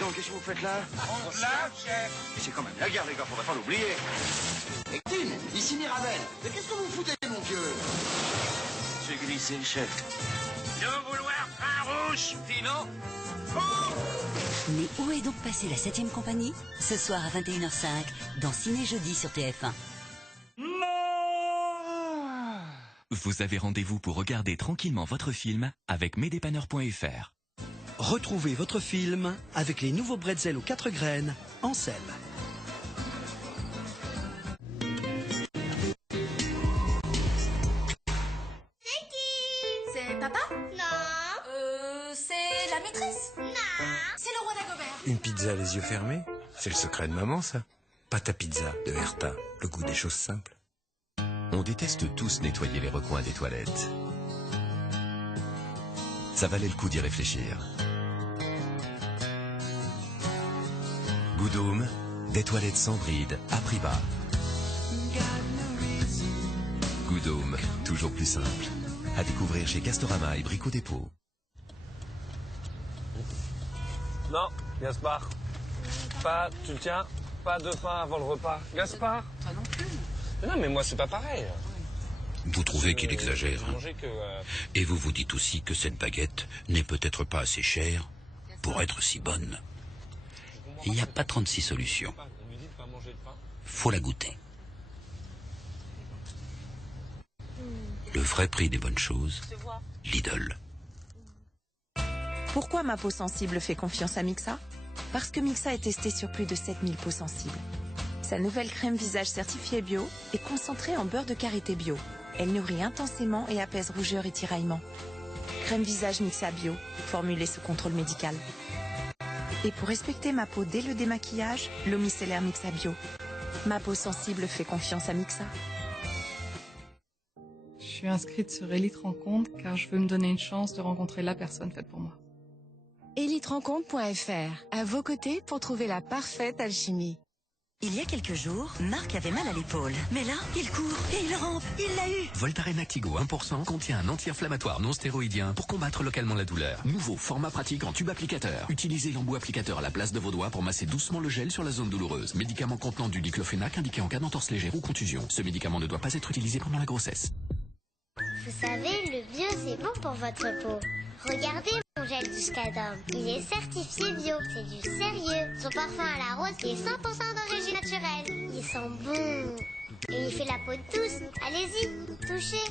donc, qu'est-ce que vous faites là? On se lave, chef. Mais c'est quand même la guerre, les gars, faudrait pas l'oublier. Ectine, ici Mirabel. Mais qu'est-ce que vous foutez, mon vieux? J'ai glissé, chef. De vouloir un rouge, Tino. Mais où est donc passée la 7e compagnie? Ce soir à 21h05, dans Ciné Jeudi sur TF1. Vous avez rendez-vous pour regarder tranquillement votre film avec Mesdépanneurs.fr. Retrouvez votre film avec les nouveaux bretzels aux 4 graines en selle. C'est papa? Non. C'est la maîtresse? Non. C'est le roi d'Agobert. Une pizza les yeux fermés? C'est le secret de maman, ça. Pâte à pizza de Herta, le goût des choses simples. On déteste tous nettoyer les recoins des toilettes. Ça valait le coup d'y réfléchir. Goudoum, des toilettes sans bride, à prix bas. Goudoum, toujours plus simple. À découvrir chez Castorama et Brico Dépôt. Non, Gaspard. Pas, tu le tiens, pas de pain avant le repas. Gaspard? Toi non plus. Non, mais moi, c'est pas pareil. Vous trouvez qu'il exagère, hein? Manger que, Et vous vous dites aussi que cette baguette n'est peut-être pas assez chère pour être si bonne. Il n'y a pas 36 solutions. Faut la goûter. Le vrai prix des bonnes choses, Lidl. Pourquoi ma peau sensible fait confiance à Mixa? Parce que Mixa est testé sur plus de 7000 peaux sensibles. Sa nouvelle crème visage certifiée bio est concentrée en beurre de karité bio. Elle nourrit intensément et apaise rougeur et tiraillement. Crème visage Mixa bio, formulée sous contrôle médical. Et pour respecter ma peau dès le démaquillage, l'eau micellaire Mixa bio. Ma peau sensible fait confiance à Mixa. Je suis inscrite sur Elite Rencontre car je veux me donner une chance de rencontrer la personne faite pour moi. EliteRencontre.fr, à vos côtés pour trouver la parfaite alchimie. Il y a quelques jours, Marc avait mal à l'épaule. Mais là, il court et il rampe. Il l'a eu. Voltaren Actigo 1% contient un anti-inflammatoire non stéroïdien pour combattre localement la douleur. Nouveau format pratique en tube applicateur. Utilisez l'embout applicateur à la place de vos doigts pour masser doucement le gel sur la zone douloureuse. Médicament contenant du diclofénac indiqué en cas d'entorse légère ou contusion. Ce médicament ne doit pas être utilisé pendant la grossesse. Vous savez, le bio, c'est bon pour votre peau. Regardez mon gel douche Cadom. Il est certifié bio. C'est du sérieux. Son parfum à la rose est 100% d'origine naturelle. Il sent bon. Et il fait la peau douce. Allez-y, touchez.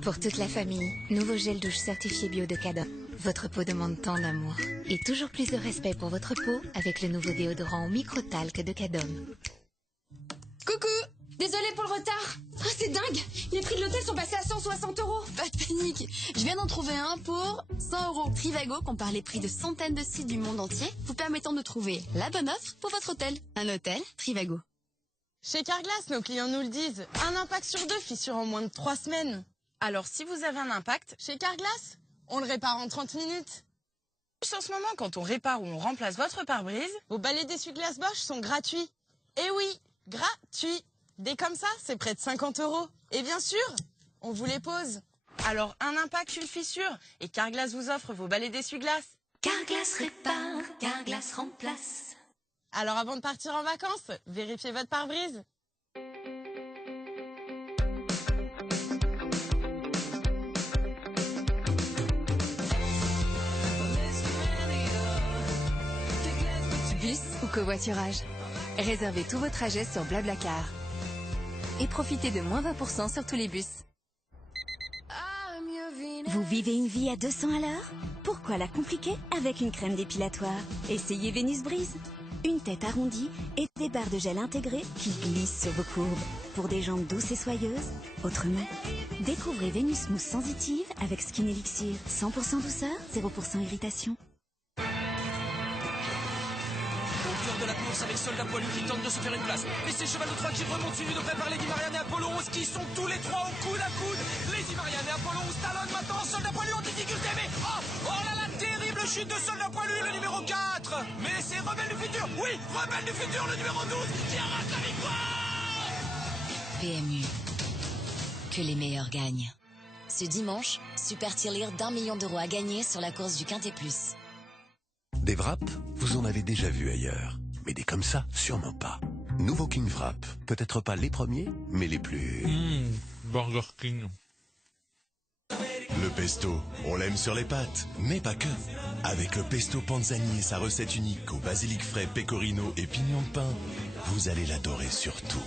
Pour toute la famille, nouveau gel douche certifié bio de Cadom. Votre peau demande tant d'amour. Et toujours plus de respect pour votre peau avec le nouveau déodorant au micro-talc de Cadom. Coucou! Désolée pour le retard. Oh, c'est dingue! Les prix de l'hôtel sont passés à 160 €. Pas de panique. Je viens d'en trouver un pour 100 €. Trivago compare les prix de centaines de sites du monde entier, vous permettant de trouver la bonne offre pour votre hôtel. Un hôtel, Trivago. Chez Carglass, nos clients nous le disent. Un impact sur 2 fissure en moins de 3 semaines. Alors, si vous avez un impact, chez Carglass, on le répare en 30 minutes. En ce moment, quand on répare ou on remplace votre pare-brise, vos balais d'essuie-glace Bosch sont gratuits. Eh oui, gratuits. Dès comme ça, c'est près de 50 €. Et bien sûr, on vous les pose. Alors, un impact, une fissure, et Carglass vous offre vos balais d'essuie-glace. Carglass répare, Carglass remplace. Alors, avant de partir en vacances, vérifiez votre pare-brise. Bus ou covoiturage. Réservez tous vos trajets sur Blablacar. Et profitez de moins 20% sur tous les bus. Vous vivez une vie à 200 à l'heure? Pourquoi la compliquer avec une crème dépilatoire? Essayez Vénus Brise. Une tête arrondie et des barres de gel intégrées qui glissent sur vos courbes. Pour des jambes douces et soyeuses, autrement. Découvrez Vénus Mousse sensitive avec Skin Elixir. 100% douceur, 0% irritation. De la course avec Soldat Poilu qui tente de se faire une place. Et c'est Cheval de Troie qui remonte suivi de près par Lady Marianne et Apollo 11 qui sont tous les trois au coude à coude. Lady Marianne et Apollo 11 talonnent maintenant Soldat Poilu en difficulté. Mais oh là là, terrible chute de Soldat Poilu, le numéro 4. Mais c'est Rebelle du Futur, oui, Rebelle du Futur, le numéro 12 qui arrache la victoire. PMU. Que les meilleurs gagnent. Ce dimanche, super tirelire d'1 million d'euros à gagner sur la course du Quintet Plus. Des wraps, vous en avez déjà vu ailleurs. Mais des comme ça, sûrement pas. Nouveau King Wrap. Peut-être pas les premiers, mais les plus... Burger King. Le pesto, on l'aime sur les pâtes, mais pas que. Avec le pesto Panzani et sa recette unique au basilic frais, pecorino et pignon de pain, vous allez l'adorer sur tout.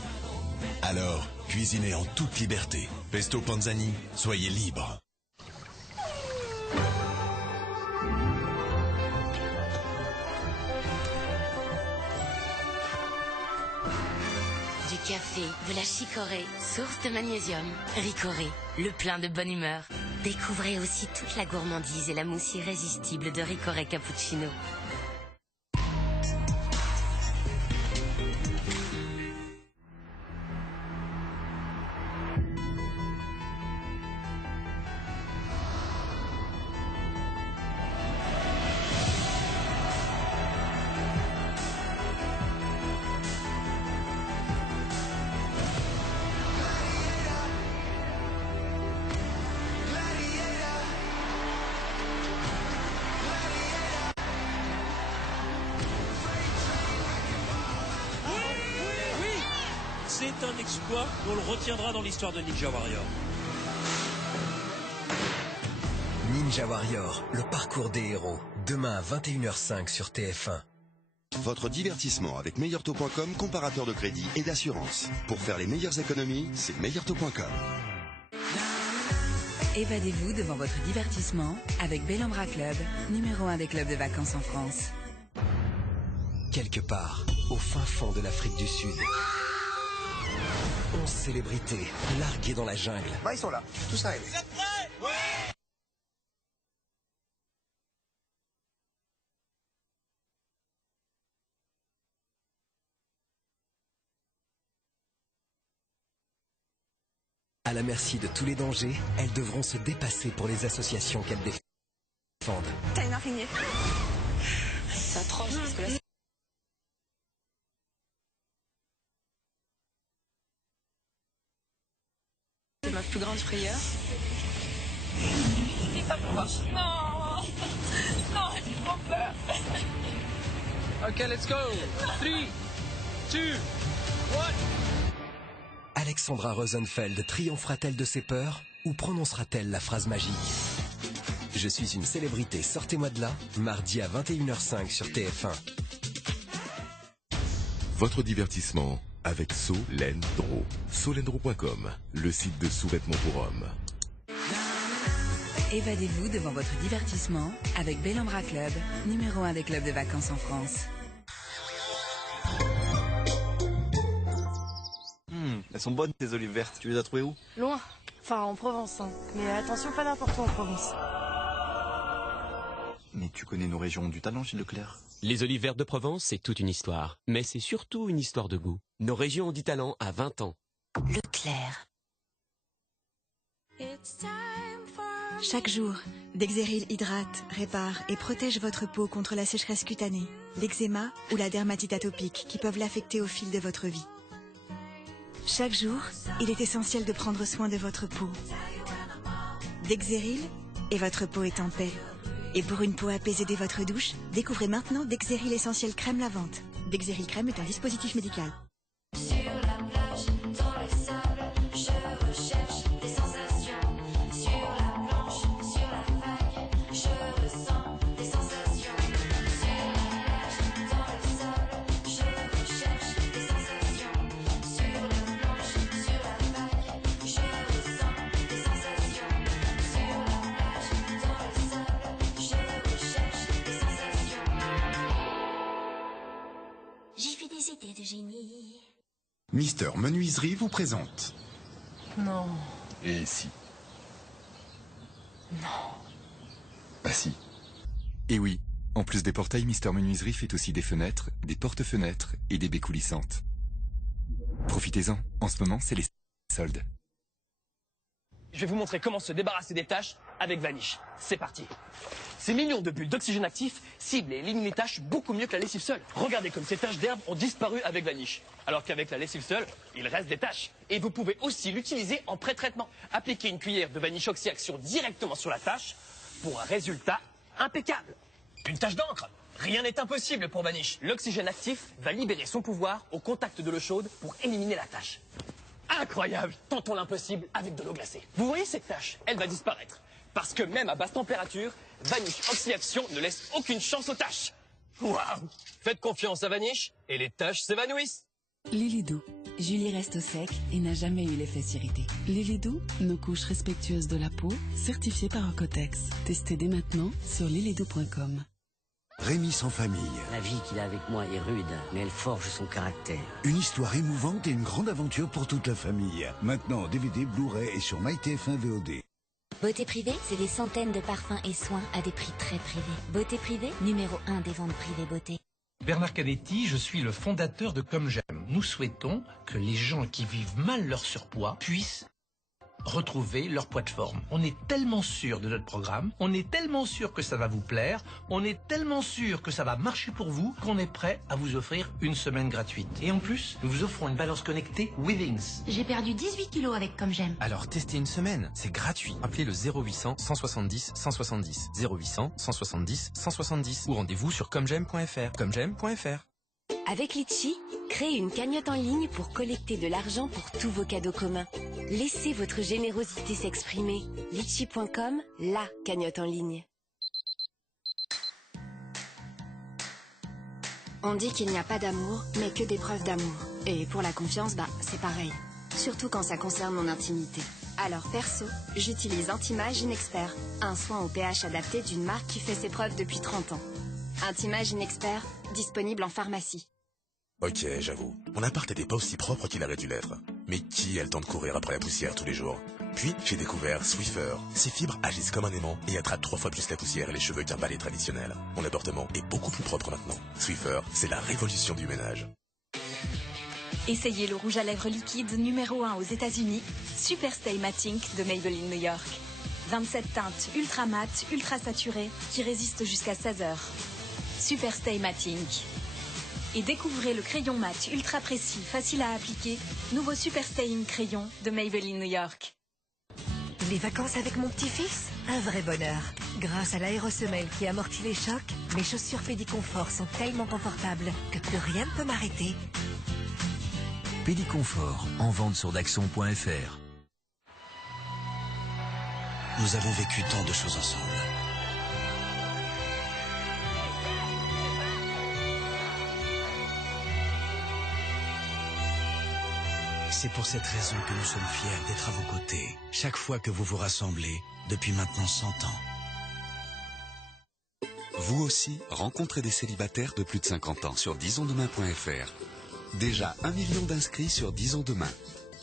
Alors, cuisinez en toute liberté. Pesto Panzani, soyez libre. Du café, de la chicorée, source de magnésium. Ricoré, le plein de bonne humeur. Découvrez aussi toute la gourmandise et la mousse irrésistible de Ricoré Cappuccino. C'est un exploit, on le retiendra dans l'histoire de Ninja Warrior. Ninja Warrior, le parcours des héros. Demain à 21h05 sur TF1. Votre divertissement avec meilleurtaux.com, comparateur de crédit et d'assurance. Pour faire les meilleures économies, c'est meilleurtaux.com. Évadez-vous devant votre divertissement avec Bellambra Club, numéro 1 des clubs de vacances en France. Quelque part, au fin fond de l'Afrique du Sud. 11 célébrités, larguées dans la jungle. Bah, ils sont là, tous arrivés. Vous êtes prêts? Oui! À la merci de tous les dangers, elles devront se dépasser pour les associations qu'elles défendent. T'as une araignée. C'est atroce parce que là, ma plus grande frayeur. Et ça marche. Non. Non, j'ai trop peur. Ok, let's go. 3, 2, 1. Alexandra Rosenfeld triomphera-t-elle de ses peurs ou prononcera-t-elle la phrase magique? Je suis une célébrité, sortez-moi de là, mardi à 21h05 sur TF1. Votre divertissement avec Solendro. Solendro.com, le site de sous-vêtements pour hommes. Évadez-vous devant votre divertissement avec Bellambra Club, numéro 1 des clubs de vacances en France. Elles sont bonnes tes olives vertes, tu les as trouvées où? Loin, enfin en Provence, hein. Mais attention, pas n'importe où en Provence. Mais tu connais nos régions du talent chez Leclerc. Les olives vertes de Provence, c'est toute une histoire. Mais c'est surtout une histoire de goût. Nos régions ont du talent à 20 ans. Leclerc. Chaque jour, Dexeril hydrate, répare et protège votre peau contre la sécheresse cutanée, l'eczéma ou la dermatite atopique qui peuvent l'affecter au fil de votre vie. Chaque jour, il est essentiel de prendre soin de votre peau. Dexeril, et votre peau est en paix. Et pour une peau apaisée dès votre douche, découvrez maintenant Dexeril Essentiel Crème Lavante. Dexeril Crème est un dispositif médical. Sur la plage, dans le sable, je recherche des sensations. Sur la planche, sur la vague, je ressens des sensations. Sur la plage, dans le sable, je recherche des sensations. Sur la planche, sur la vague, je ressens des sensations. Sur la plage, dans le sable, je recherche des sensations. J'ai fait des idées de génie. Mister Menuiserie vous présente. Non. Et si? Non. Bah si. Et oui, en plus des portails, Mister Menuiserie fait aussi des fenêtres, des porte-fenêtres et des baies coulissantes. Profitez-en, en ce moment c'est les soldes. Je vais vous montrer comment se débarrasser des taches avec Vanish. C'est parti. Ces millions de bulles d'oxygène actif ciblent et éliminent les taches beaucoup mieux que la lessive seule. Regardez comme ces taches d'herbe ont disparu avec Vanish. Alors qu'avec la lessive seule, il reste des taches. Et vous pouvez aussi l'utiliser en pré-traitement. Appliquez une cuillère de Vanish Oxy-Action directement sur la tache pour un résultat impeccable. Une tache d'encre. Rien n'est impossible pour Vanish. L'oxygène actif va libérer son pouvoir au contact de l'eau chaude pour éliminer la tache. Incroyable! Tentons l'impossible avec de l'eau glacée. Vous voyez cette tache? Elle va disparaître. Parce que même à basse température, Vanish Oxy-Action ne laisse aucune chance aux taches. Waouh! Faites confiance à Vanish et les taches s'évanouissent. Lilidou. Julie reste au sec et n'a jamais eu l'effet s'irriter. Lilidou, nos couches respectueuses de la peau, certifiées par Ocotex. Testez dès maintenant sur lilidou.com. Rémi sans famille. La vie qu'il a avec moi est rude, mais elle forge son caractère. Une histoire émouvante et une grande aventure pour toute la famille. Maintenant, DVD, Blu-ray et sur MyTF1 VOD. Beauté privée, c'est des centaines de parfums et soins à des prix très privés. Beauté privée, numéro 1 des ventes privées beauté. Bernard Canetti, je suis le fondateur de Comme J'aime. Nous souhaitons que les gens qui vivent mal leur surpoids puissent retrouver leur poids de forme. On est tellement sûr de notre programme, on est tellement sûr que ça va vous plaire, on est tellement sûr que ça va marcher pour vous qu'on est prêt à vous offrir une semaine gratuite. Et en plus, nous vous offrons une balance connectée Withings. J'ai perdu 18 kilos avec Comme J'aime. Alors testez une semaine, c'est gratuit. Appelez le 0800 170 170 0800 170 170 ou rendez-vous sur comej'aime.fr. comej'aime.fr. Avec Litchi, créez une cagnotte en ligne pour collecter de l'argent pour tous vos cadeaux communs. Laissez votre générosité s'exprimer. Litchi.com, la cagnotte en ligne. On dit qu'il n'y a pas d'amour, mais que des preuves d'amour. Et pour la confiance, c'est pareil. Surtout quand ça concerne mon intimité. Alors perso, j'utilise Antimage Inexpert, un soin au pH adapté d'une marque qui fait ses preuves depuis 30 ans. Antimage Inexpert, disponible en pharmacie. Ok, j'avoue, mon appart n'était pas aussi propre qu'il aurait dû l'être. Mais qui a le temps de courir après la poussière tous les jours? Puis, j'ai découvert Swiffer. Ces fibres agissent comme un aimant et attrapent 3 fois plus la poussière et les cheveux qu'un balai traditionnel. Mon appartement est beaucoup plus propre maintenant. Swiffer, c'est la révolution du ménage. Essayez le rouge à lèvres liquide numéro 1 aux États-Unis, Super Stay Matte de Maybelline New York. 27 teintes ultra mat, ultra saturées qui résistent jusqu'à 16 heures. Super Stay Matte. Et découvrez le crayon mat ultra précis, facile à appliquer, nouveau Super Staying crayon de Maybelline New York. Les vacances avec mon petit-fils, un vrai bonheur. Grâce à l'aérosemelle qui amortit les chocs, mes chaussures Pédiconfort sont tellement confortables que plus rien ne peut m'arrêter. Pédiconfort, en vente sur Daxon.fr. Nous avons vécu tant de choses ensemble. C'est pour cette raison que nous sommes fiers d'être à vos côtés, chaque fois que vous vous rassemblez, depuis maintenant 100 ans. Vous aussi, rencontrez des célibataires de plus de 50 ans sur disonsdemain.fr. Déjà 1 million d'inscrits sur Disons Demain.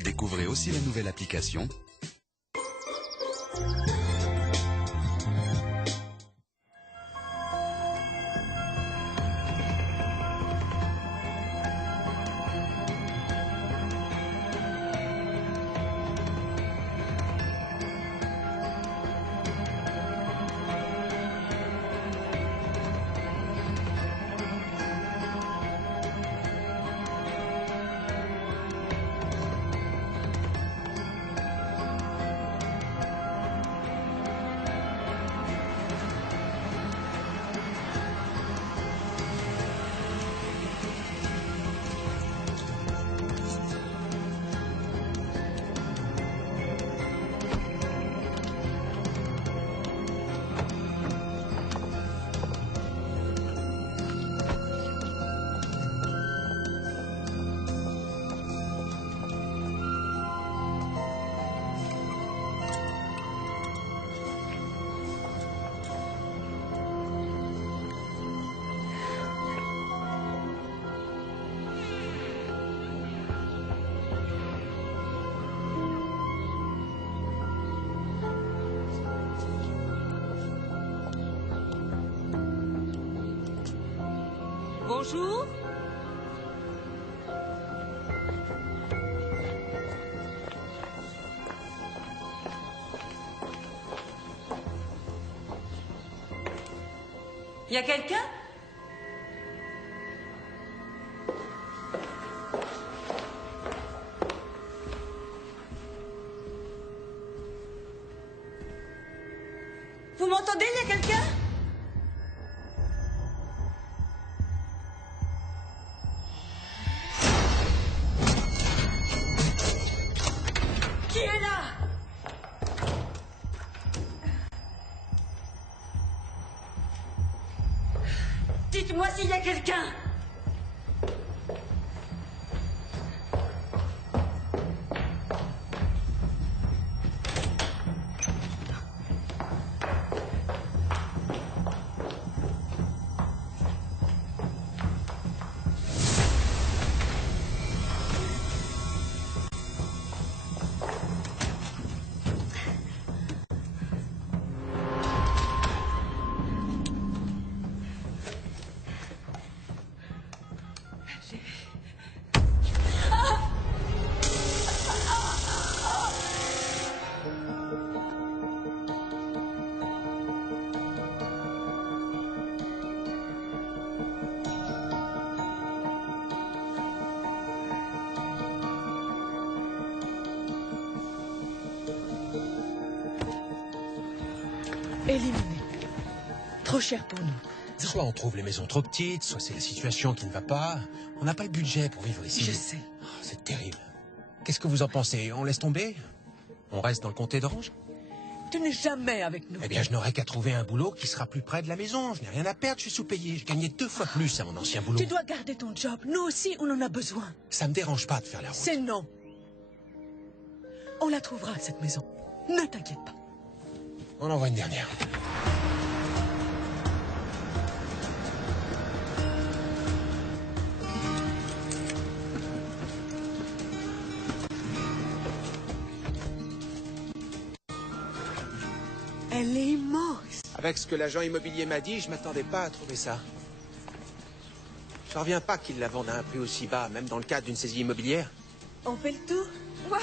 Découvrez aussi la nouvelle application. Bonjour. Y a quelqu'un? Vous m'entendez? Y a quelqu'un? Qui est là? Dites-moi s'il y a quelqu'un. Éliminé. Trop cher pour nous. Soit on trouve les maisons trop petites, soit c'est la situation qui ne va pas. On n'a pas le budget pour vivre ici. Je sais. Oh, c'est terrible. Qu'est-ce que vous en pensez? On laisse tomber? On reste dans le comté d'Orange? Tu n'es jamais avec nous. Eh bien, je n'aurai qu'à trouver un boulot qui sera plus près de la maison. Je n'ai rien à perdre, je suis sous-payé. Je gagnais 2 fois plus à mon ancien boulot. Tu dois garder ton job. Nous aussi, on en a besoin. Ça me dérange pas de faire la route. C'est non. On la trouvera, cette maison. Ne t'inquiète pas. On en voit une dernière. Elle est immense. Avec ce que l'agent immobilier m'a dit, je m'attendais pas à trouver ça. Je reviens pas qu'il la vende à un prix aussi bas, même dans le cadre d'une saisie immobilière. On fait le tour? Waouh!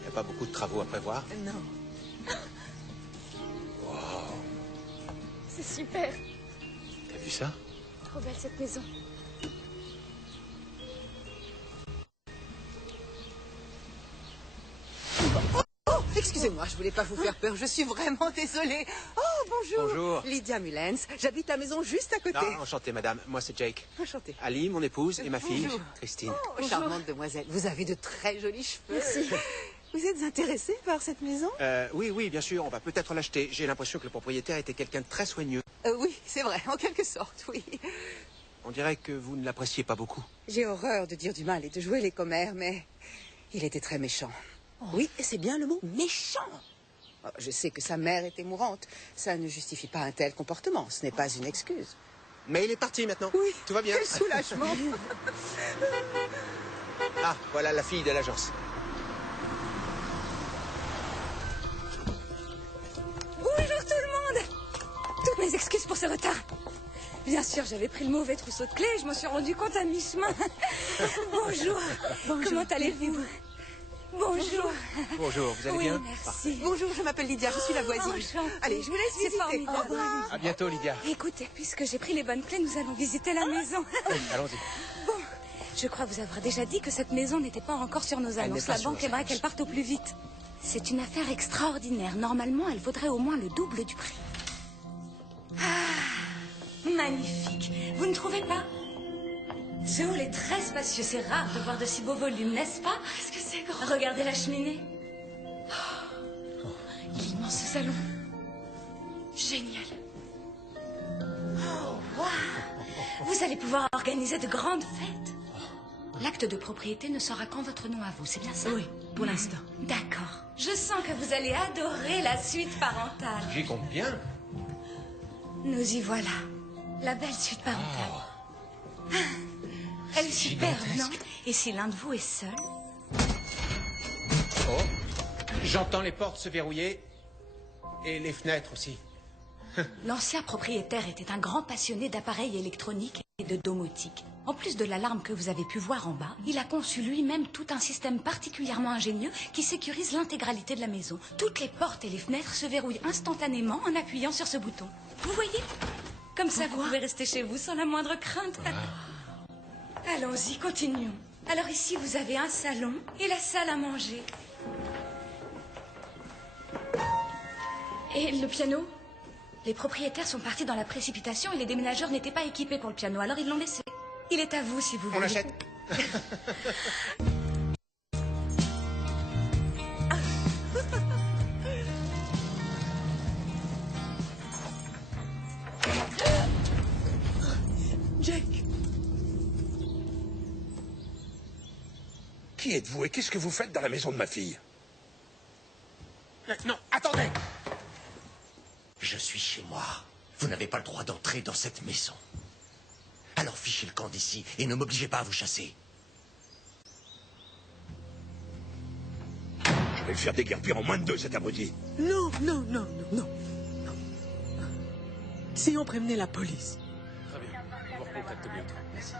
Il n'y a pas beaucoup de travaux à prévoir. Non. Wow. C'est super. T'as vu ça? Trop belle cette maison. Excusez-moi, je voulais pas vous faire peur. Je suis vraiment désolée. Oh, bonjour. Bonjour. Lydia Mullens. J'habite la maison juste à côté. Ah, enchanté, madame. Moi, c'est Jake. Enchanté. Ali, mon épouse, et ma fille, Bonjour. Christine. Oh, charmante demoiselle. Vous avez de très jolis cheveux. Merci. Vous êtes intéressée par cette maison? Oui, bien sûr. On va peut-être l'acheter. J'ai l'impression que le propriétaire était quelqu'un de très soigneux. Oui, c'est vrai, en quelque sorte, oui. On dirait que vous ne l'appréciez pas beaucoup. J'ai horreur de dire du mal et de jouer les commères, mais il était très méchant. Oui, c'est bien le mot, méchant. Oh, je sais que sa mère était mourante. Ça ne justifie pas un tel comportement. Ce n'est pas une excuse. Mais il est parti maintenant. Oui. Tout va bien. Quel soulagement. Ah, voilà la fille de l'agence. Bonjour tout le monde. Toutes mes excuses pour ce retard. Bien sûr, j'avais pris le mauvais trousseau de clés et je m'en suis rendu compte à mi-chemin. Bonjour. Comment allez-vous? Bonjour. Bonjour, vous allez Oui, bien? merci. Bonjour, je m'appelle Lydia, je suis la voisine. Enchantée. Allez, je vous laisse C'est visiter. formidable. Au revoir. À bientôt, Lydia. Écoutez, puisque j'ai pris les bonnes clés, nous allons visiter la maison. Allons-y. Bon, je crois vous avoir déjà dit que cette maison n'était pas encore sur nos n'est annonces. pas La sur banque nos aimerait annonces. qu'elle parte au plus vite. C'est une affaire extraordinaire. Normalement, elle vaudrait au moins le double du prix. Ah, magnifique. Vous ne trouvez pas? Ce hall est très spacieux. C'est rare de voir de si beaux volumes, n'est-ce pas? Est-ce que c'est grand? Regardez la cheminée. Oh, l'immense salon. Génial. Oh, waouh! Vous allez pouvoir organiser de grandes fêtes. L'acte de propriété ne sera qu'en votre nom à vous, c'est bien ça? Oui, pour l'instant. D'accord. Je sens que vous allez adorer la suite parentale. J'y compte bien. Nous y voilà. La belle suite parentale. Ah, elle est superbe, non? Et si l'un de vous est seul? Oh, j'entends les portes se verrouiller. Et les fenêtres aussi. L'ancien propriétaire était un grand passionné d'appareils électroniques et de domotique. En plus de l'alarme que vous avez pu voir en bas, il a conçu lui-même tout un système particulièrement ingénieux qui sécurise l'intégralité de la maison. Toutes les portes et les fenêtres se verrouillent instantanément en appuyant sur ce bouton. Vous voyez? Comme ça, vous pouvez rester chez vous sans la moindre crainte. Allons-y, continuons. Alors ici, vous avez un salon et la salle à manger. Et le piano? Les propriétaires sont partis dans la précipitation et les déménageurs n'étaient pas équipés pour le piano, alors ils l'ont laissé. Il est à vous si vous voulez. On l'achète. Jack. Qui êtes-vous et qu'est-ce que vous faites dans la maison de ma fille? Non, attendez! Je suis chez moi. Vous n'avez pas le droit d'entrer dans cette maison. Alors fichez le camp d'ici et ne m'obligez pas à vous chasser. Je vais le faire déguerpir en moins de 2, cet abruti. Non. Si on prévenait la police. Très bien. On vous recontacte bientôt. Merci.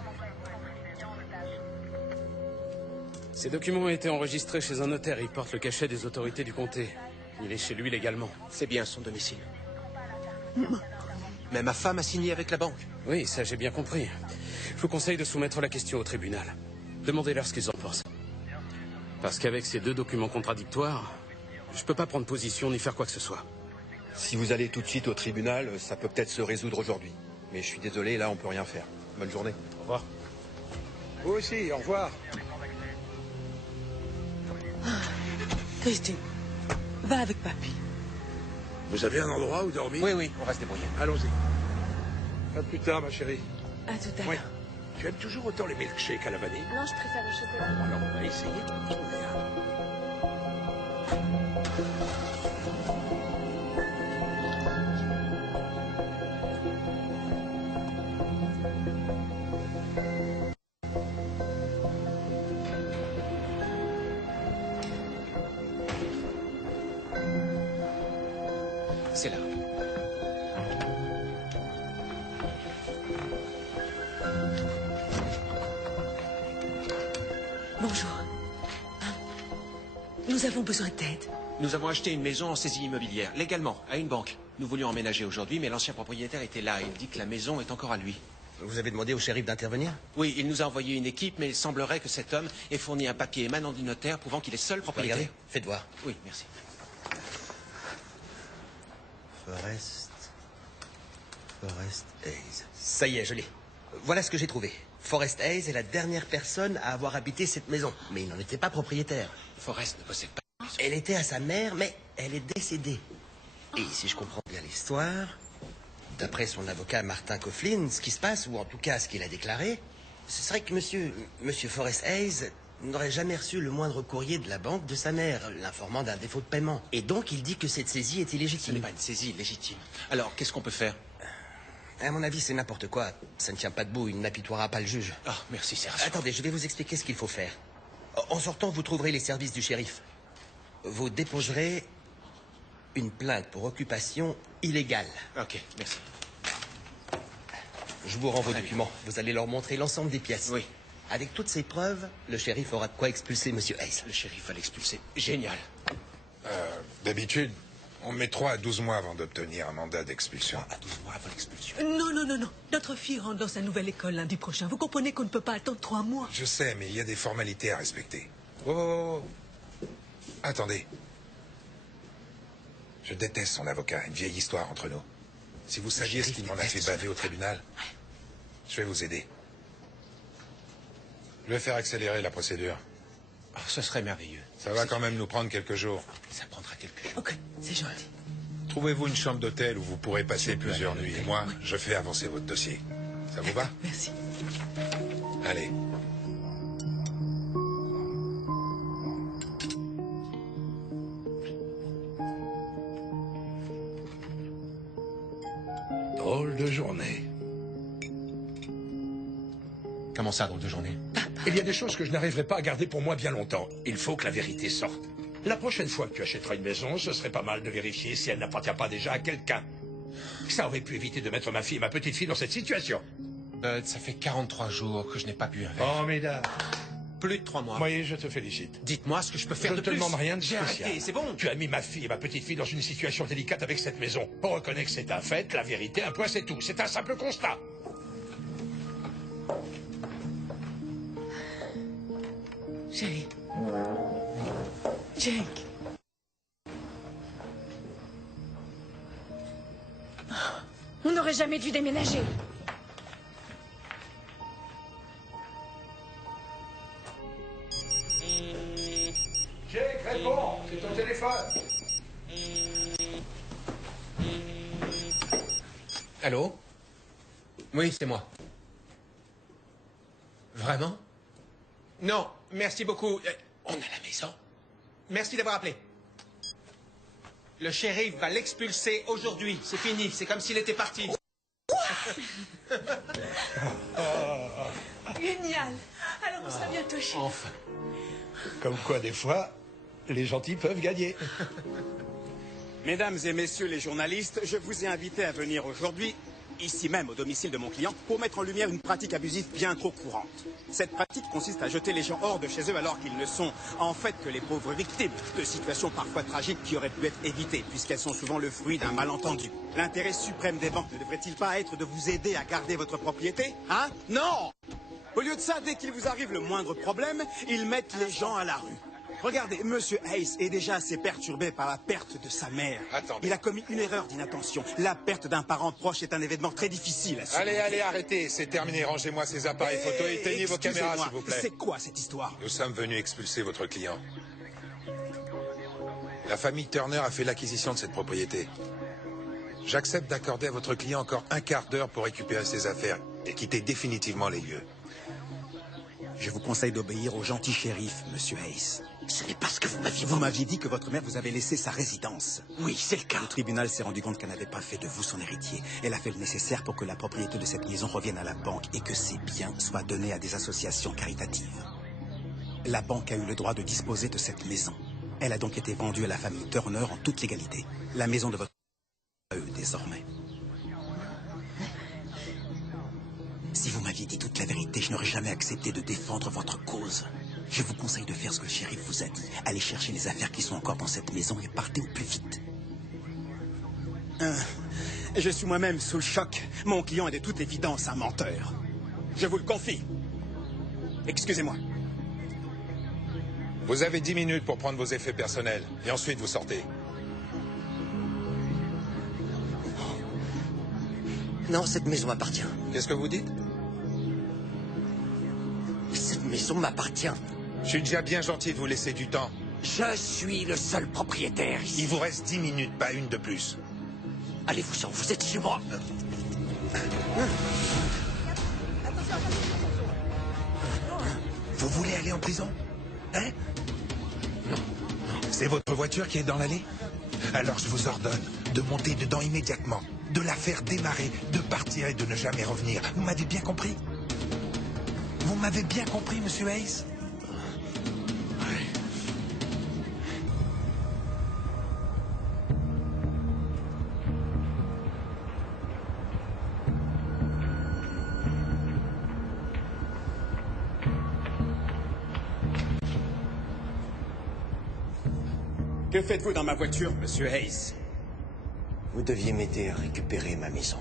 Ces documents ont été enregistrés chez un notaire. Il porte le cachet des autorités du comté. Il est chez lui légalement. C'est bien son domicile. Mais ma femme a signé avec la banque. Oui, ça j'ai bien compris. Je vous conseille de soumettre la question au tribunal. Demandez-leur ce qu'ils en pensent. Parce qu'avec ces deux documents contradictoires, je peux pas prendre position ni faire quoi que ce soit. Si vous allez tout de suite au tribunal, ça peut peut-être se résoudre aujourd'hui. Mais je suis désolé, là on peut rien faire. Bonne journée. Au revoir. Vous aussi, au revoir. Christine, va avec papy. Vous avez un endroit où dormir? Oui, on va se débrouiller. Allons-y. À plus tard, ma chérie. À tout à l'heure. Oui. Tu aimes toujours autant les milkshakes à la vanille? Non, je préfère le chocolat. Alors on va essayer de en trouver un. C'est là. Bonjour. Nous avons besoin d'aide. Nous avons acheté une maison en saisie immobilière, légalement, à une banque. Nous voulions emménager aujourd'hui, mais l'ancien propriétaire était là. Il dit que la maison est encore à lui. Vous avez demandé au shérif d'intervenir? Oui, il nous a envoyé une équipe, mais il semblerait que cet homme ait fourni un papier émanant du notaire prouvant qu'il est seul propriétaire. Regardez, faites voir. Oui, merci. Forrest Hayes. Ça y est, je l'ai. Voilà ce que j'ai trouvé. Forrest Hayes est la dernière personne à avoir habité cette maison. Mais il n'en était pas propriétaire. Forrest ne possède pas. Elle était à sa mère, mais elle est décédée. Et si je comprends bien l'histoire, d'après son avocat Martin Coughlin, ce qui se passe, ou en tout cas ce qu'il a déclaré, ce serait que monsieur Forrest Hayes n'aurait jamais reçu le moindre courrier de la banque de sa mère, l'informant d'un défaut de paiement. Et donc il dit que cette saisie est illégitime. Ce n'est pas une saisie légitime. Alors, qu'est-ce qu'on peut faire? À mon avis, c'est n'importe quoi. Ça ne tient pas debout, il n'apitoiera pas le juge. Ah, merci, c'est rassurant. Attendez, je vais vous expliquer ce qu'il faut faire. En sortant, vous trouverez les services du shérif. Vous déposerez une plainte pour occupation illégale. Ok, merci. Je vous rends vos documents. Vous allez leur montrer l'ensemble des pièces. Oui. Avec toutes ces preuves, le shérif aura de quoi expulser M. Hayes. Le shérif va l'expulser. Génial. D'habitude, on met 3 à 12 mois avant d'obtenir un mandat d'expulsion. 3 à 12 mois avant l'expulsion. Non. Notre fille rentre dans sa nouvelle école lundi prochain. Vous comprenez qu'on ne peut pas attendre 3 mois. Je sais, mais il y a des formalités à respecter. Oh. Attendez. Je déteste son avocat, une vieille histoire entre nous. Si vous saviez ce qu'il m'en a fait baver au tribunal, je vais vous aider. Je vais faire accélérer la procédure. Oh, ce serait merveilleux. Ça va quand même nous prendre quelques jours. Ça prendra quelques jours. Ok, c'est gentil. Trouvez-vous une chambre d'hôtel où vous pourrez passer plusieurs nuits. Et moi, je fais avancer votre dossier. Ça vous va? Merci. Allez. Drôle de journée. Comment ça, drôle de journée? Il y a des choses que je n'arriverai pas à garder pour moi bien longtemps. Il faut que la vérité sorte. La prochaine fois que tu achèteras une maison, ce serait pas mal de vérifier si elle n'appartient pas déjà à quelqu'un. Ça aurait pu éviter de mettre ma fille et ma petite fille dans cette situation. Ça fait 43 jours que je n'ai pas bu un verre. Oh, mesdames. Plus de 3 mois. Oui, je te félicite. Dites-moi ce que je peux faire de plus. Je ne te demande rien de J'ai spécial. arrêté, c'est bon. Tu as mis ma fille et ma petite fille dans une situation délicate avec cette maison. On reconnaît que c'est un fait, la vérité, un point c'est tout. C'est un simple constat. Chérie. Jake. On n'aurait jamais dû déménager. Jake, réponds. C'est ton téléphone. Allô? Oui, c'est moi. Vraiment? Non, merci beaucoup. On a la maison. Merci d'avoir appelé. Le shérif va l'expulser aujourd'hui. C'est fini. C'est comme s'il était parti. Génial. Alors on sera bientôt chez. Enfin. Comme quoi, des fois, les gentils peuvent gagner. Mesdames et messieurs les journalistes, je vous ai invité à venir aujourd'hui, ici même au domicile de mon client, pour mettre en lumière une pratique abusive bien trop courante. Cette pratique consiste à jeter les gens hors de chez eux alors qu'ils ne sont en fait que les pauvres victimes de situations parfois tragiques qui auraient pu être évitées puisqu'elles sont souvent le fruit d'un malentendu. L'intérêt suprême des banques ne devrait-il pas être de vous aider à garder votre propriété? Hein? Non! Au lieu de ça, dès qu'il vous arrive le moindre problème, ils mettent les gens à la rue. Regardez, Monsieur Hayes est déjà assez perturbé par la perte de sa mère. Attendez. Il a commis une erreur d'inattention. La perte d'un parent proche est un événement très difficile à surmonter. Allez, arrêtez, c'est terminé. Rangez-moi ces appareils photo et éteignez vos caméras, s'il vous plaît. C'est quoi cette histoire? Nous sommes venus expulser votre client. La famille Turner a fait l'acquisition de cette propriété. J'accepte d'accorder à votre client encore un quart d'heure pour récupérer ses affaires et quitter définitivement les lieux. Je vous conseille d'obéir au gentil shérif, Monsieur Hayes. Ce n'est pas ce que vous m'aviez dit. Vous m'aviez dit que votre mère vous avait laissé sa résidence. Oui, c'est le cas. Le tribunal s'est rendu compte qu'elle n'avait pas fait de vous son héritier. Elle a fait le nécessaire pour que la propriété de cette maison revienne à la banque et que ses biens soient donnés à des associations caritatives. La banque a eu le droit de disposer de cette maison. Elle a donc été vendue à la famille Turner en toute légalité. La maison de votre... à eux, désormais. Si vous m'aviez dit toute la vérité, je n'aurais jamais accepté de défendre votre cause. Je vous conseille de faire ce que le shérif vous a dit. Allez chercher les affaires qui sont encore dans cette maison et partez au plus vite. Je suis moi-même sous le choc. Mon client est de toute évidence un menteur. Je vous le confie. Excusez-moi. Vous avez 10 minutes pour prendre vos effets personnels et ensuite vous sortez. Non, cette maison m'appartient. Qu'est-ce que vous dites? Cette maison m'appartient. Je suis déjà bien gentil de vous laisser du temps. Je suis le seul propriétaire ici. Il vous reste 10 minutes, pas une de plus. Allez-vous-en, vous êtes chez moi. Vous voulez aller en prison? Hein? Non. C'est votre voiture qui est dans l'allée? Alors je vous ordonne de monter dedans immédiatement, de la faire démarrer, de partir et de ne jamais revenir. Vous m'avez bien compris? Vous m'avez bien compris, monsieur Hayes? Que faites-vous dans ma voiture, monsieur Hayes? Vous deviez m'aider à récupérer ma maison.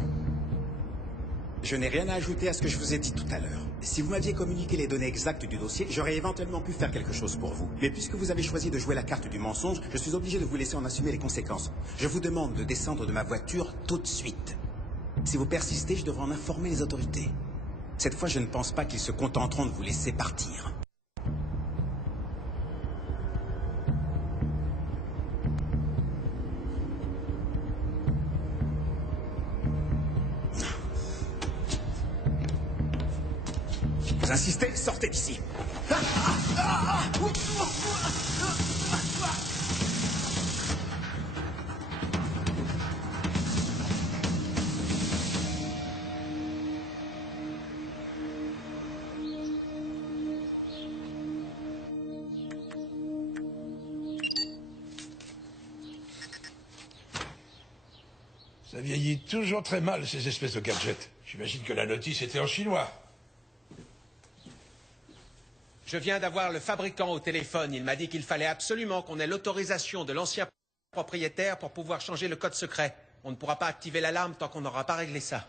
Je n'ai rien à ajouter à ce que je vous ai dit tout à l'heure. Si vous m'aviez communiqué les données exactes du dossier, j'aurais éventuellement pu faire quelque chose pour vous. Mais puisque vous avez choisi de jouer la carte du mensonge, je suis obligé de vous laisser en assumer les conséquences. Je vous demande de descendre de ma voiture tout de suite. Si vous persistez, je devrais en informer les autorités. Cette fois, je ne pense pas qu'ils se contenteront de vous laisser partir. Vous insistez? Sortez d'ici. Ça vieillit toujours très mal, ces espèces de gadgets. J'imagine que la notice était en chinois. Je viens d'avoir le fabricant au téléphone. Il m'a dit qu'il fallait absolument qu'on ait l'autorisation de l'ancien propriétaire pour pouvoir changer le code secret. On ne pourra pas activer l'alarme tant qu'on n'aura pas réglé ça.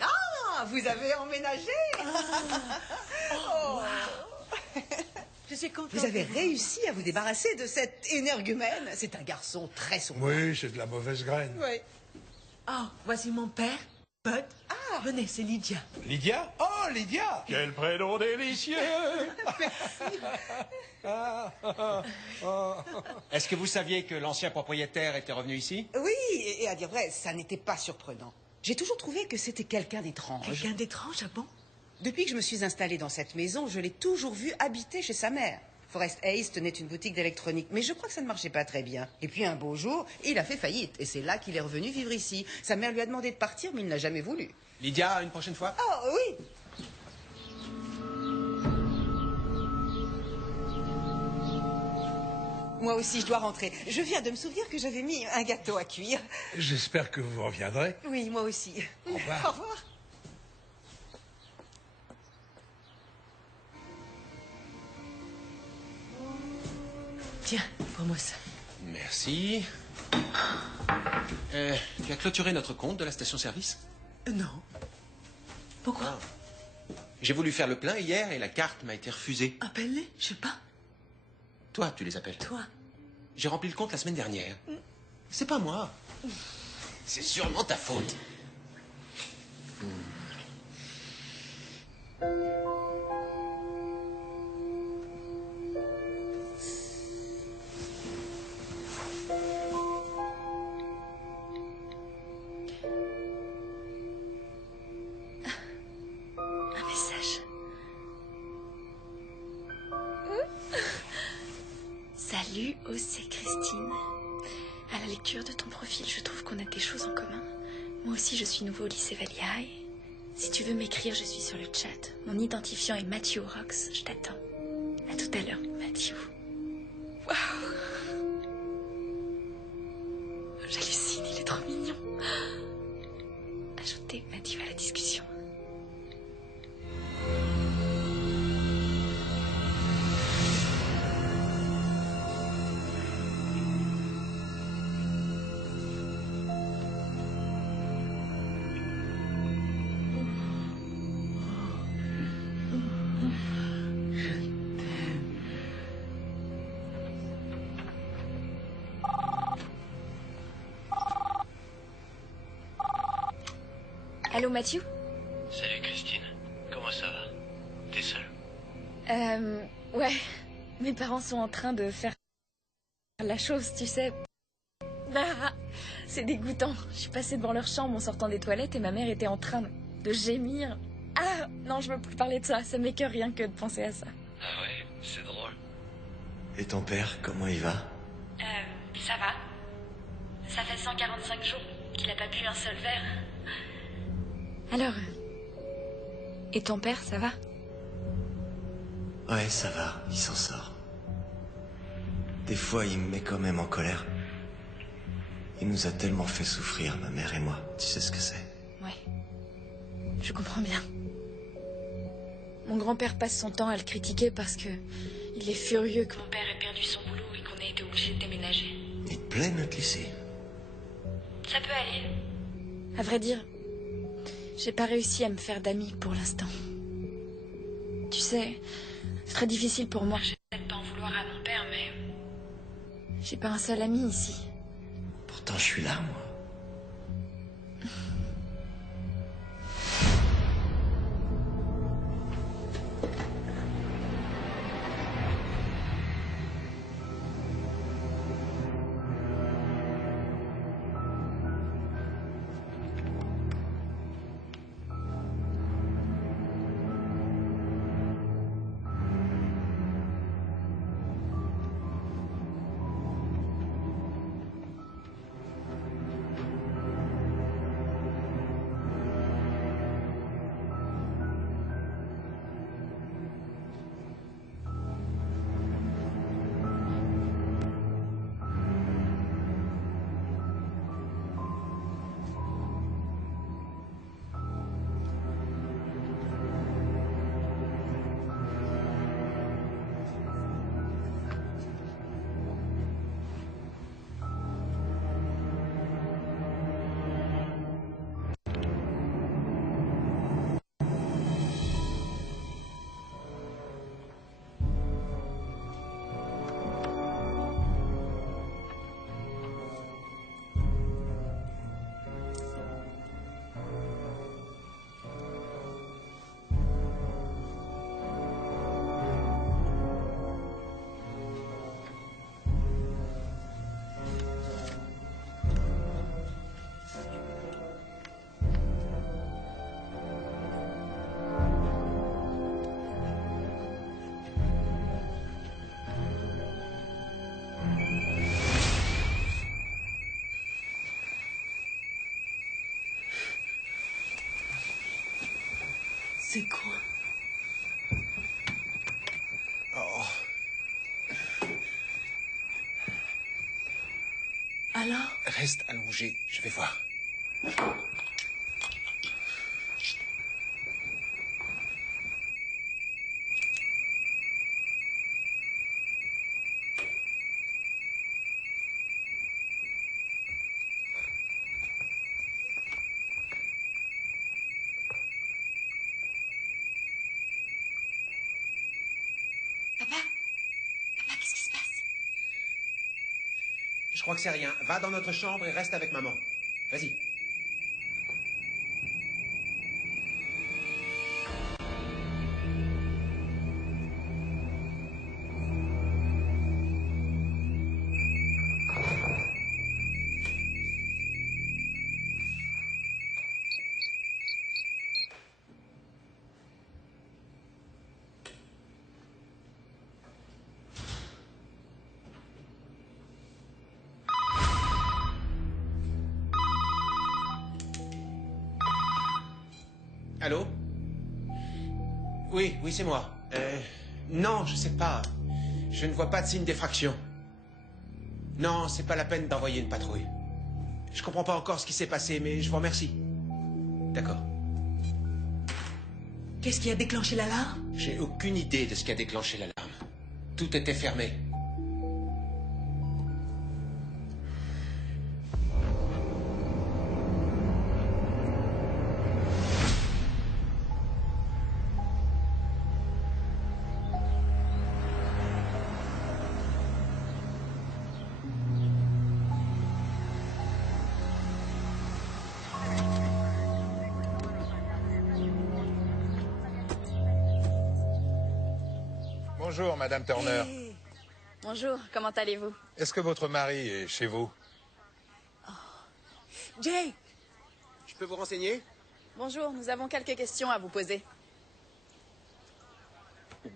Ah, vous avez emménagé. Oh. Je suis contente. Vous avez réussi à vous débarrasser de cet énergumène. C'est un garçon très sombre. Oui, c'est de la mauvaise graine. Oui. Oh, voici mon père, Bud. Ah, venez, c'est Lydia. Lydia? Oh, Lydia! Quel prénom délicieux! Est-ce que vous saviez que l'ancien propriétaire était revenu ici? Oui, et à dire vrai, ça n'était pas surprenant. J'ai toujours trouvé que c'était quelqu'un d'étrange. Quelqu'un d'étrange, ah bon? Depuis que je me suis installée dans cette maison, je l'ai toujours vu habiter chez sa mère. Forrest Hayes tenait une boutique d'électronique, mais je crois que ça ne marchait pas très bien. Et puis un beau jour, il a fait faillite, et c'est là qu'il est revenu vivre ici. Sa mère lui a demandé de partir, mais il n'a jamais voulu. Lydia, une prochaine fois? Oh, oui. Moi aussi, je dois rentrer. Je viens de me souvenir que j'avais mis un gâteau à cuire. J'espère que vous reviendrez. Oui, moi aussi. Au revoir. Au revoir. Tiens, prends-moi ça. Merci. Tu as clôturé notre compte de la station-service? Non. Pourquoi? J'ai voulu faire le plein hier et la carte m'a été refusée. Appelle-les, je sais pas. Toi, tu les appelles? Toi. J'ai rempli le compte la semaine dernière. C'est pas moi. C'est sûrement ta faute. Un message. Salut, c'est Christine. À la lecture de ton profil, je trouve qu'on a des choses en commun. Moi aussi, je suis nouveau au lycée Valley High. Si tu veux m'écrire, je suis sur le chat. Mon identifiant est Matthew Rox. Je t'attends. À tout à l'heure, Matthew. Waouh! J'hallucine, il est trop mignon. Ajoutez Matthew à la discussion. Allô, Matthew? Salut, Christine. Comment ça va? T'es seule? Ouais. Mes parents sont en train de faire la chose, tu sais. Ah, c'est dégoûtant. Je suis passée devant leur chambre en sortant des toilettes et ma mère était en train de gémir. Ah, non, je veux plus parler de ça. Ça m'écoeure rien que de penser à ça. Ah ouais, c'est drôle. Et ton père, comment il va? Ça va. Ça fait 145 jours qu'il a pas bu un seul verre. Alors... Et ton père, ça va? Ouais, ça va, il s'en sort. Des fois, il me met quand même en colère. Il nous a tellement fait souffrir, ma mère et moi. Tu sais ce que c'est? Ouais. Je comprends bien. Mon grand-père passe son temps à le critiquer parce que... il est furieux que mon père ait perdu son boulot et qu'on ait été obligé de déménager. Il te plaît, notre lycée? Ça peut aller. À vrai dire, j'ai pas réussi à me faire d'amis pour l'instant. Tu sais, c'est très difficile pour moi. Je vais peut-être pas en vouloir à mon père, mais... j'ai pas un seul ami ici. Pourtant, je suis là, moi. C'est quoi? Oh. Alors? Reste allongé, je vais voir. Qu'est-ce qui se passe? Je crois que c'est rien. Va dans notre chambre et reste avec maman. Vas-y. Allô? Oui, c'est moi. Non, je sais pas. Je ne vois pas de signe d'effraction. Non, c'est pas la peine d'envoyer une patrouille. Je comprends pas encore ce qui s'est passé, mais je vous remercie. D'accord. Qu'est-ce qui a déclenché l'alarme? J'ai aucune idée de ce qui a déclenché l'alarme. Tout était fermé. Bonjour, Madame Turner. Hey. Bonjour, comment allez-vous? Est-ce que votre mari est chez vous? Jake! Je peux vous renseigner? Bonjour, nous avons quelques questions à vous poser.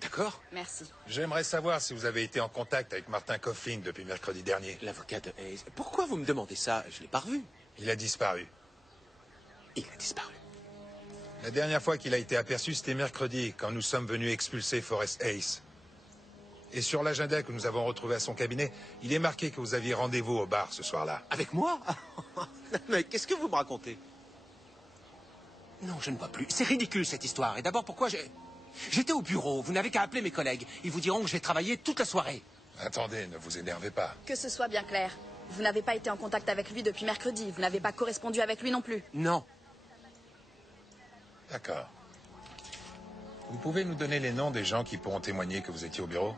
D'accord. Merci. J'aimerais savoir si vous avez été en contact avec Martin Coughlin depuis mercredi dernier. L'avocat de Hayes. Pourquoi vous me demandez ça? Je ne l'ai pas revu. Il a disparu. Il a disparu. La dernière fois qu'il a été aperçu, c'était mercredi, quand nous sommes venus expulser Forrest Hayes. Et sur l'agenda que nous avons retrouvé à son cabinet, il est marqué que vous aviez rendez-vous au bar ce soir-là. Avec moi? Mais qu'est-ce que vous me racontez? Non, je ne vois plus. C'est ridicule, cette histoire. Et d'abord, pourquoi j'étais au bureau. Vous n'avez qu'à appeler mes collègues. Ils vous diront que j'ai travaillé toute la soirée. Attendez, ne vous énervez pas. Que ce soit bien clair. Vous n'avez pas été en contact avec lui depuis mercredi. Vous n'avez pas correspondu avec lui non plus. Non. D'accord. Vous pouvez nous donner les noms des gens qui pourront témoigner que vous étiez au bureau?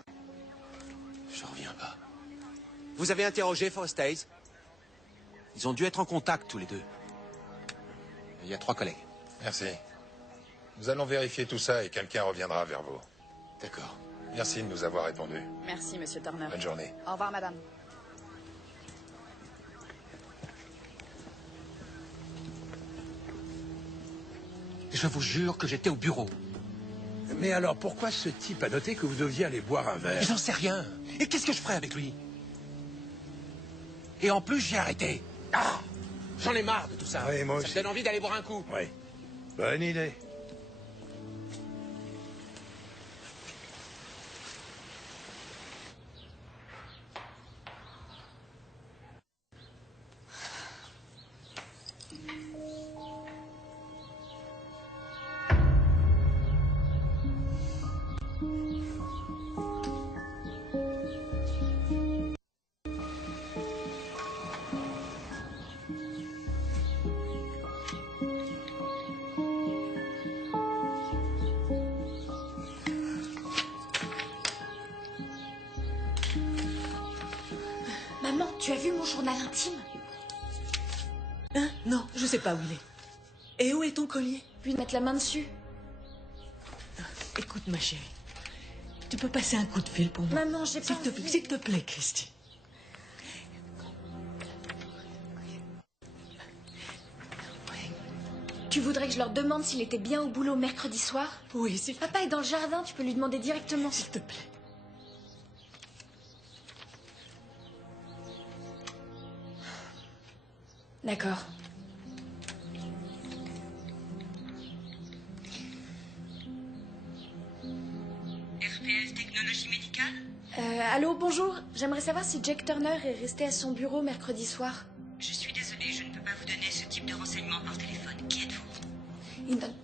Je reviens pas. Vous avez interrogé Forrest Hayes? Ils ont dû être en contact tous les deux. Il y a 3 collègues. Merci. Nous allons vérifier tout ça et quelqu'un reviendra vers vous. D'accord. Merci de nous avoir répondu. Merci, monsieur Turner. Bonne journée. Au revoir, madame. Je vous jure que j'étais au bureau. Mais alors, pourquoi ce type a noté que vous deviez aller boire un verre? J'en sais rien. Et qu'est-ce que je ferais avec lui? Et en plus, j'ai arrêté. Ah! J'en ai marre de tout ça. Oui, moi ça aussi. me donne envie d'aller boire un coup. Oui. Bonne idée. Maman, tu as vu mon journal intime? Hein? Non, je sais pas où il est. Et où est ton collier? Puis mettre la main dessus. Écoute, ma chérie. Tu peux passer un coup de fil pour moi? Maman, j'ai pas envie. S'il te plaît, Christy. Tu voudrais que je leur demande s'il était bien au boulot mercredi soir? Oui, s'il te plaît. Papa est dans le jardin, tu peux lui demander directement. S'il te plaît. D'accord. RPL Technologie Médicale? Allô, bonjour. J'aimerais savoir si Jake Turner est resté à son bureau mercredi soir. Je suis désolée, je ne peux pas vous donner ce type de renseignements par téléphone. Qui êtes-vous? Il donne...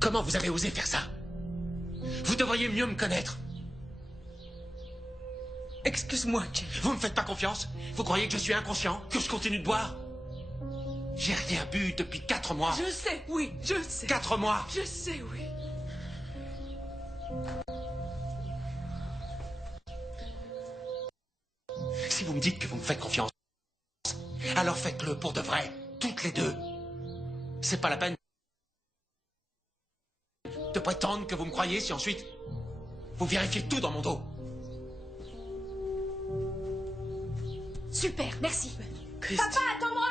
Comment vous avez osé faire ça? Vous devriez mieux me connaître. Excuse-moi, Jake. Vous me faites pas confiance? Vous croyez que je suis inconscient? Que je continue de boire? J'ai rien bu depuis 4 mois. Je sais, oui, je sais. 4 mois. Je sais, oui. Si vous me dites que vous me faites confiance, alors faites-le pour de vrai, toutes les deux. C'est pas la peine de prétendre que vous me croyez si ensuite vous vérifiez tout dans mon dos. Super, merci. Christy. Papa, attends-moi!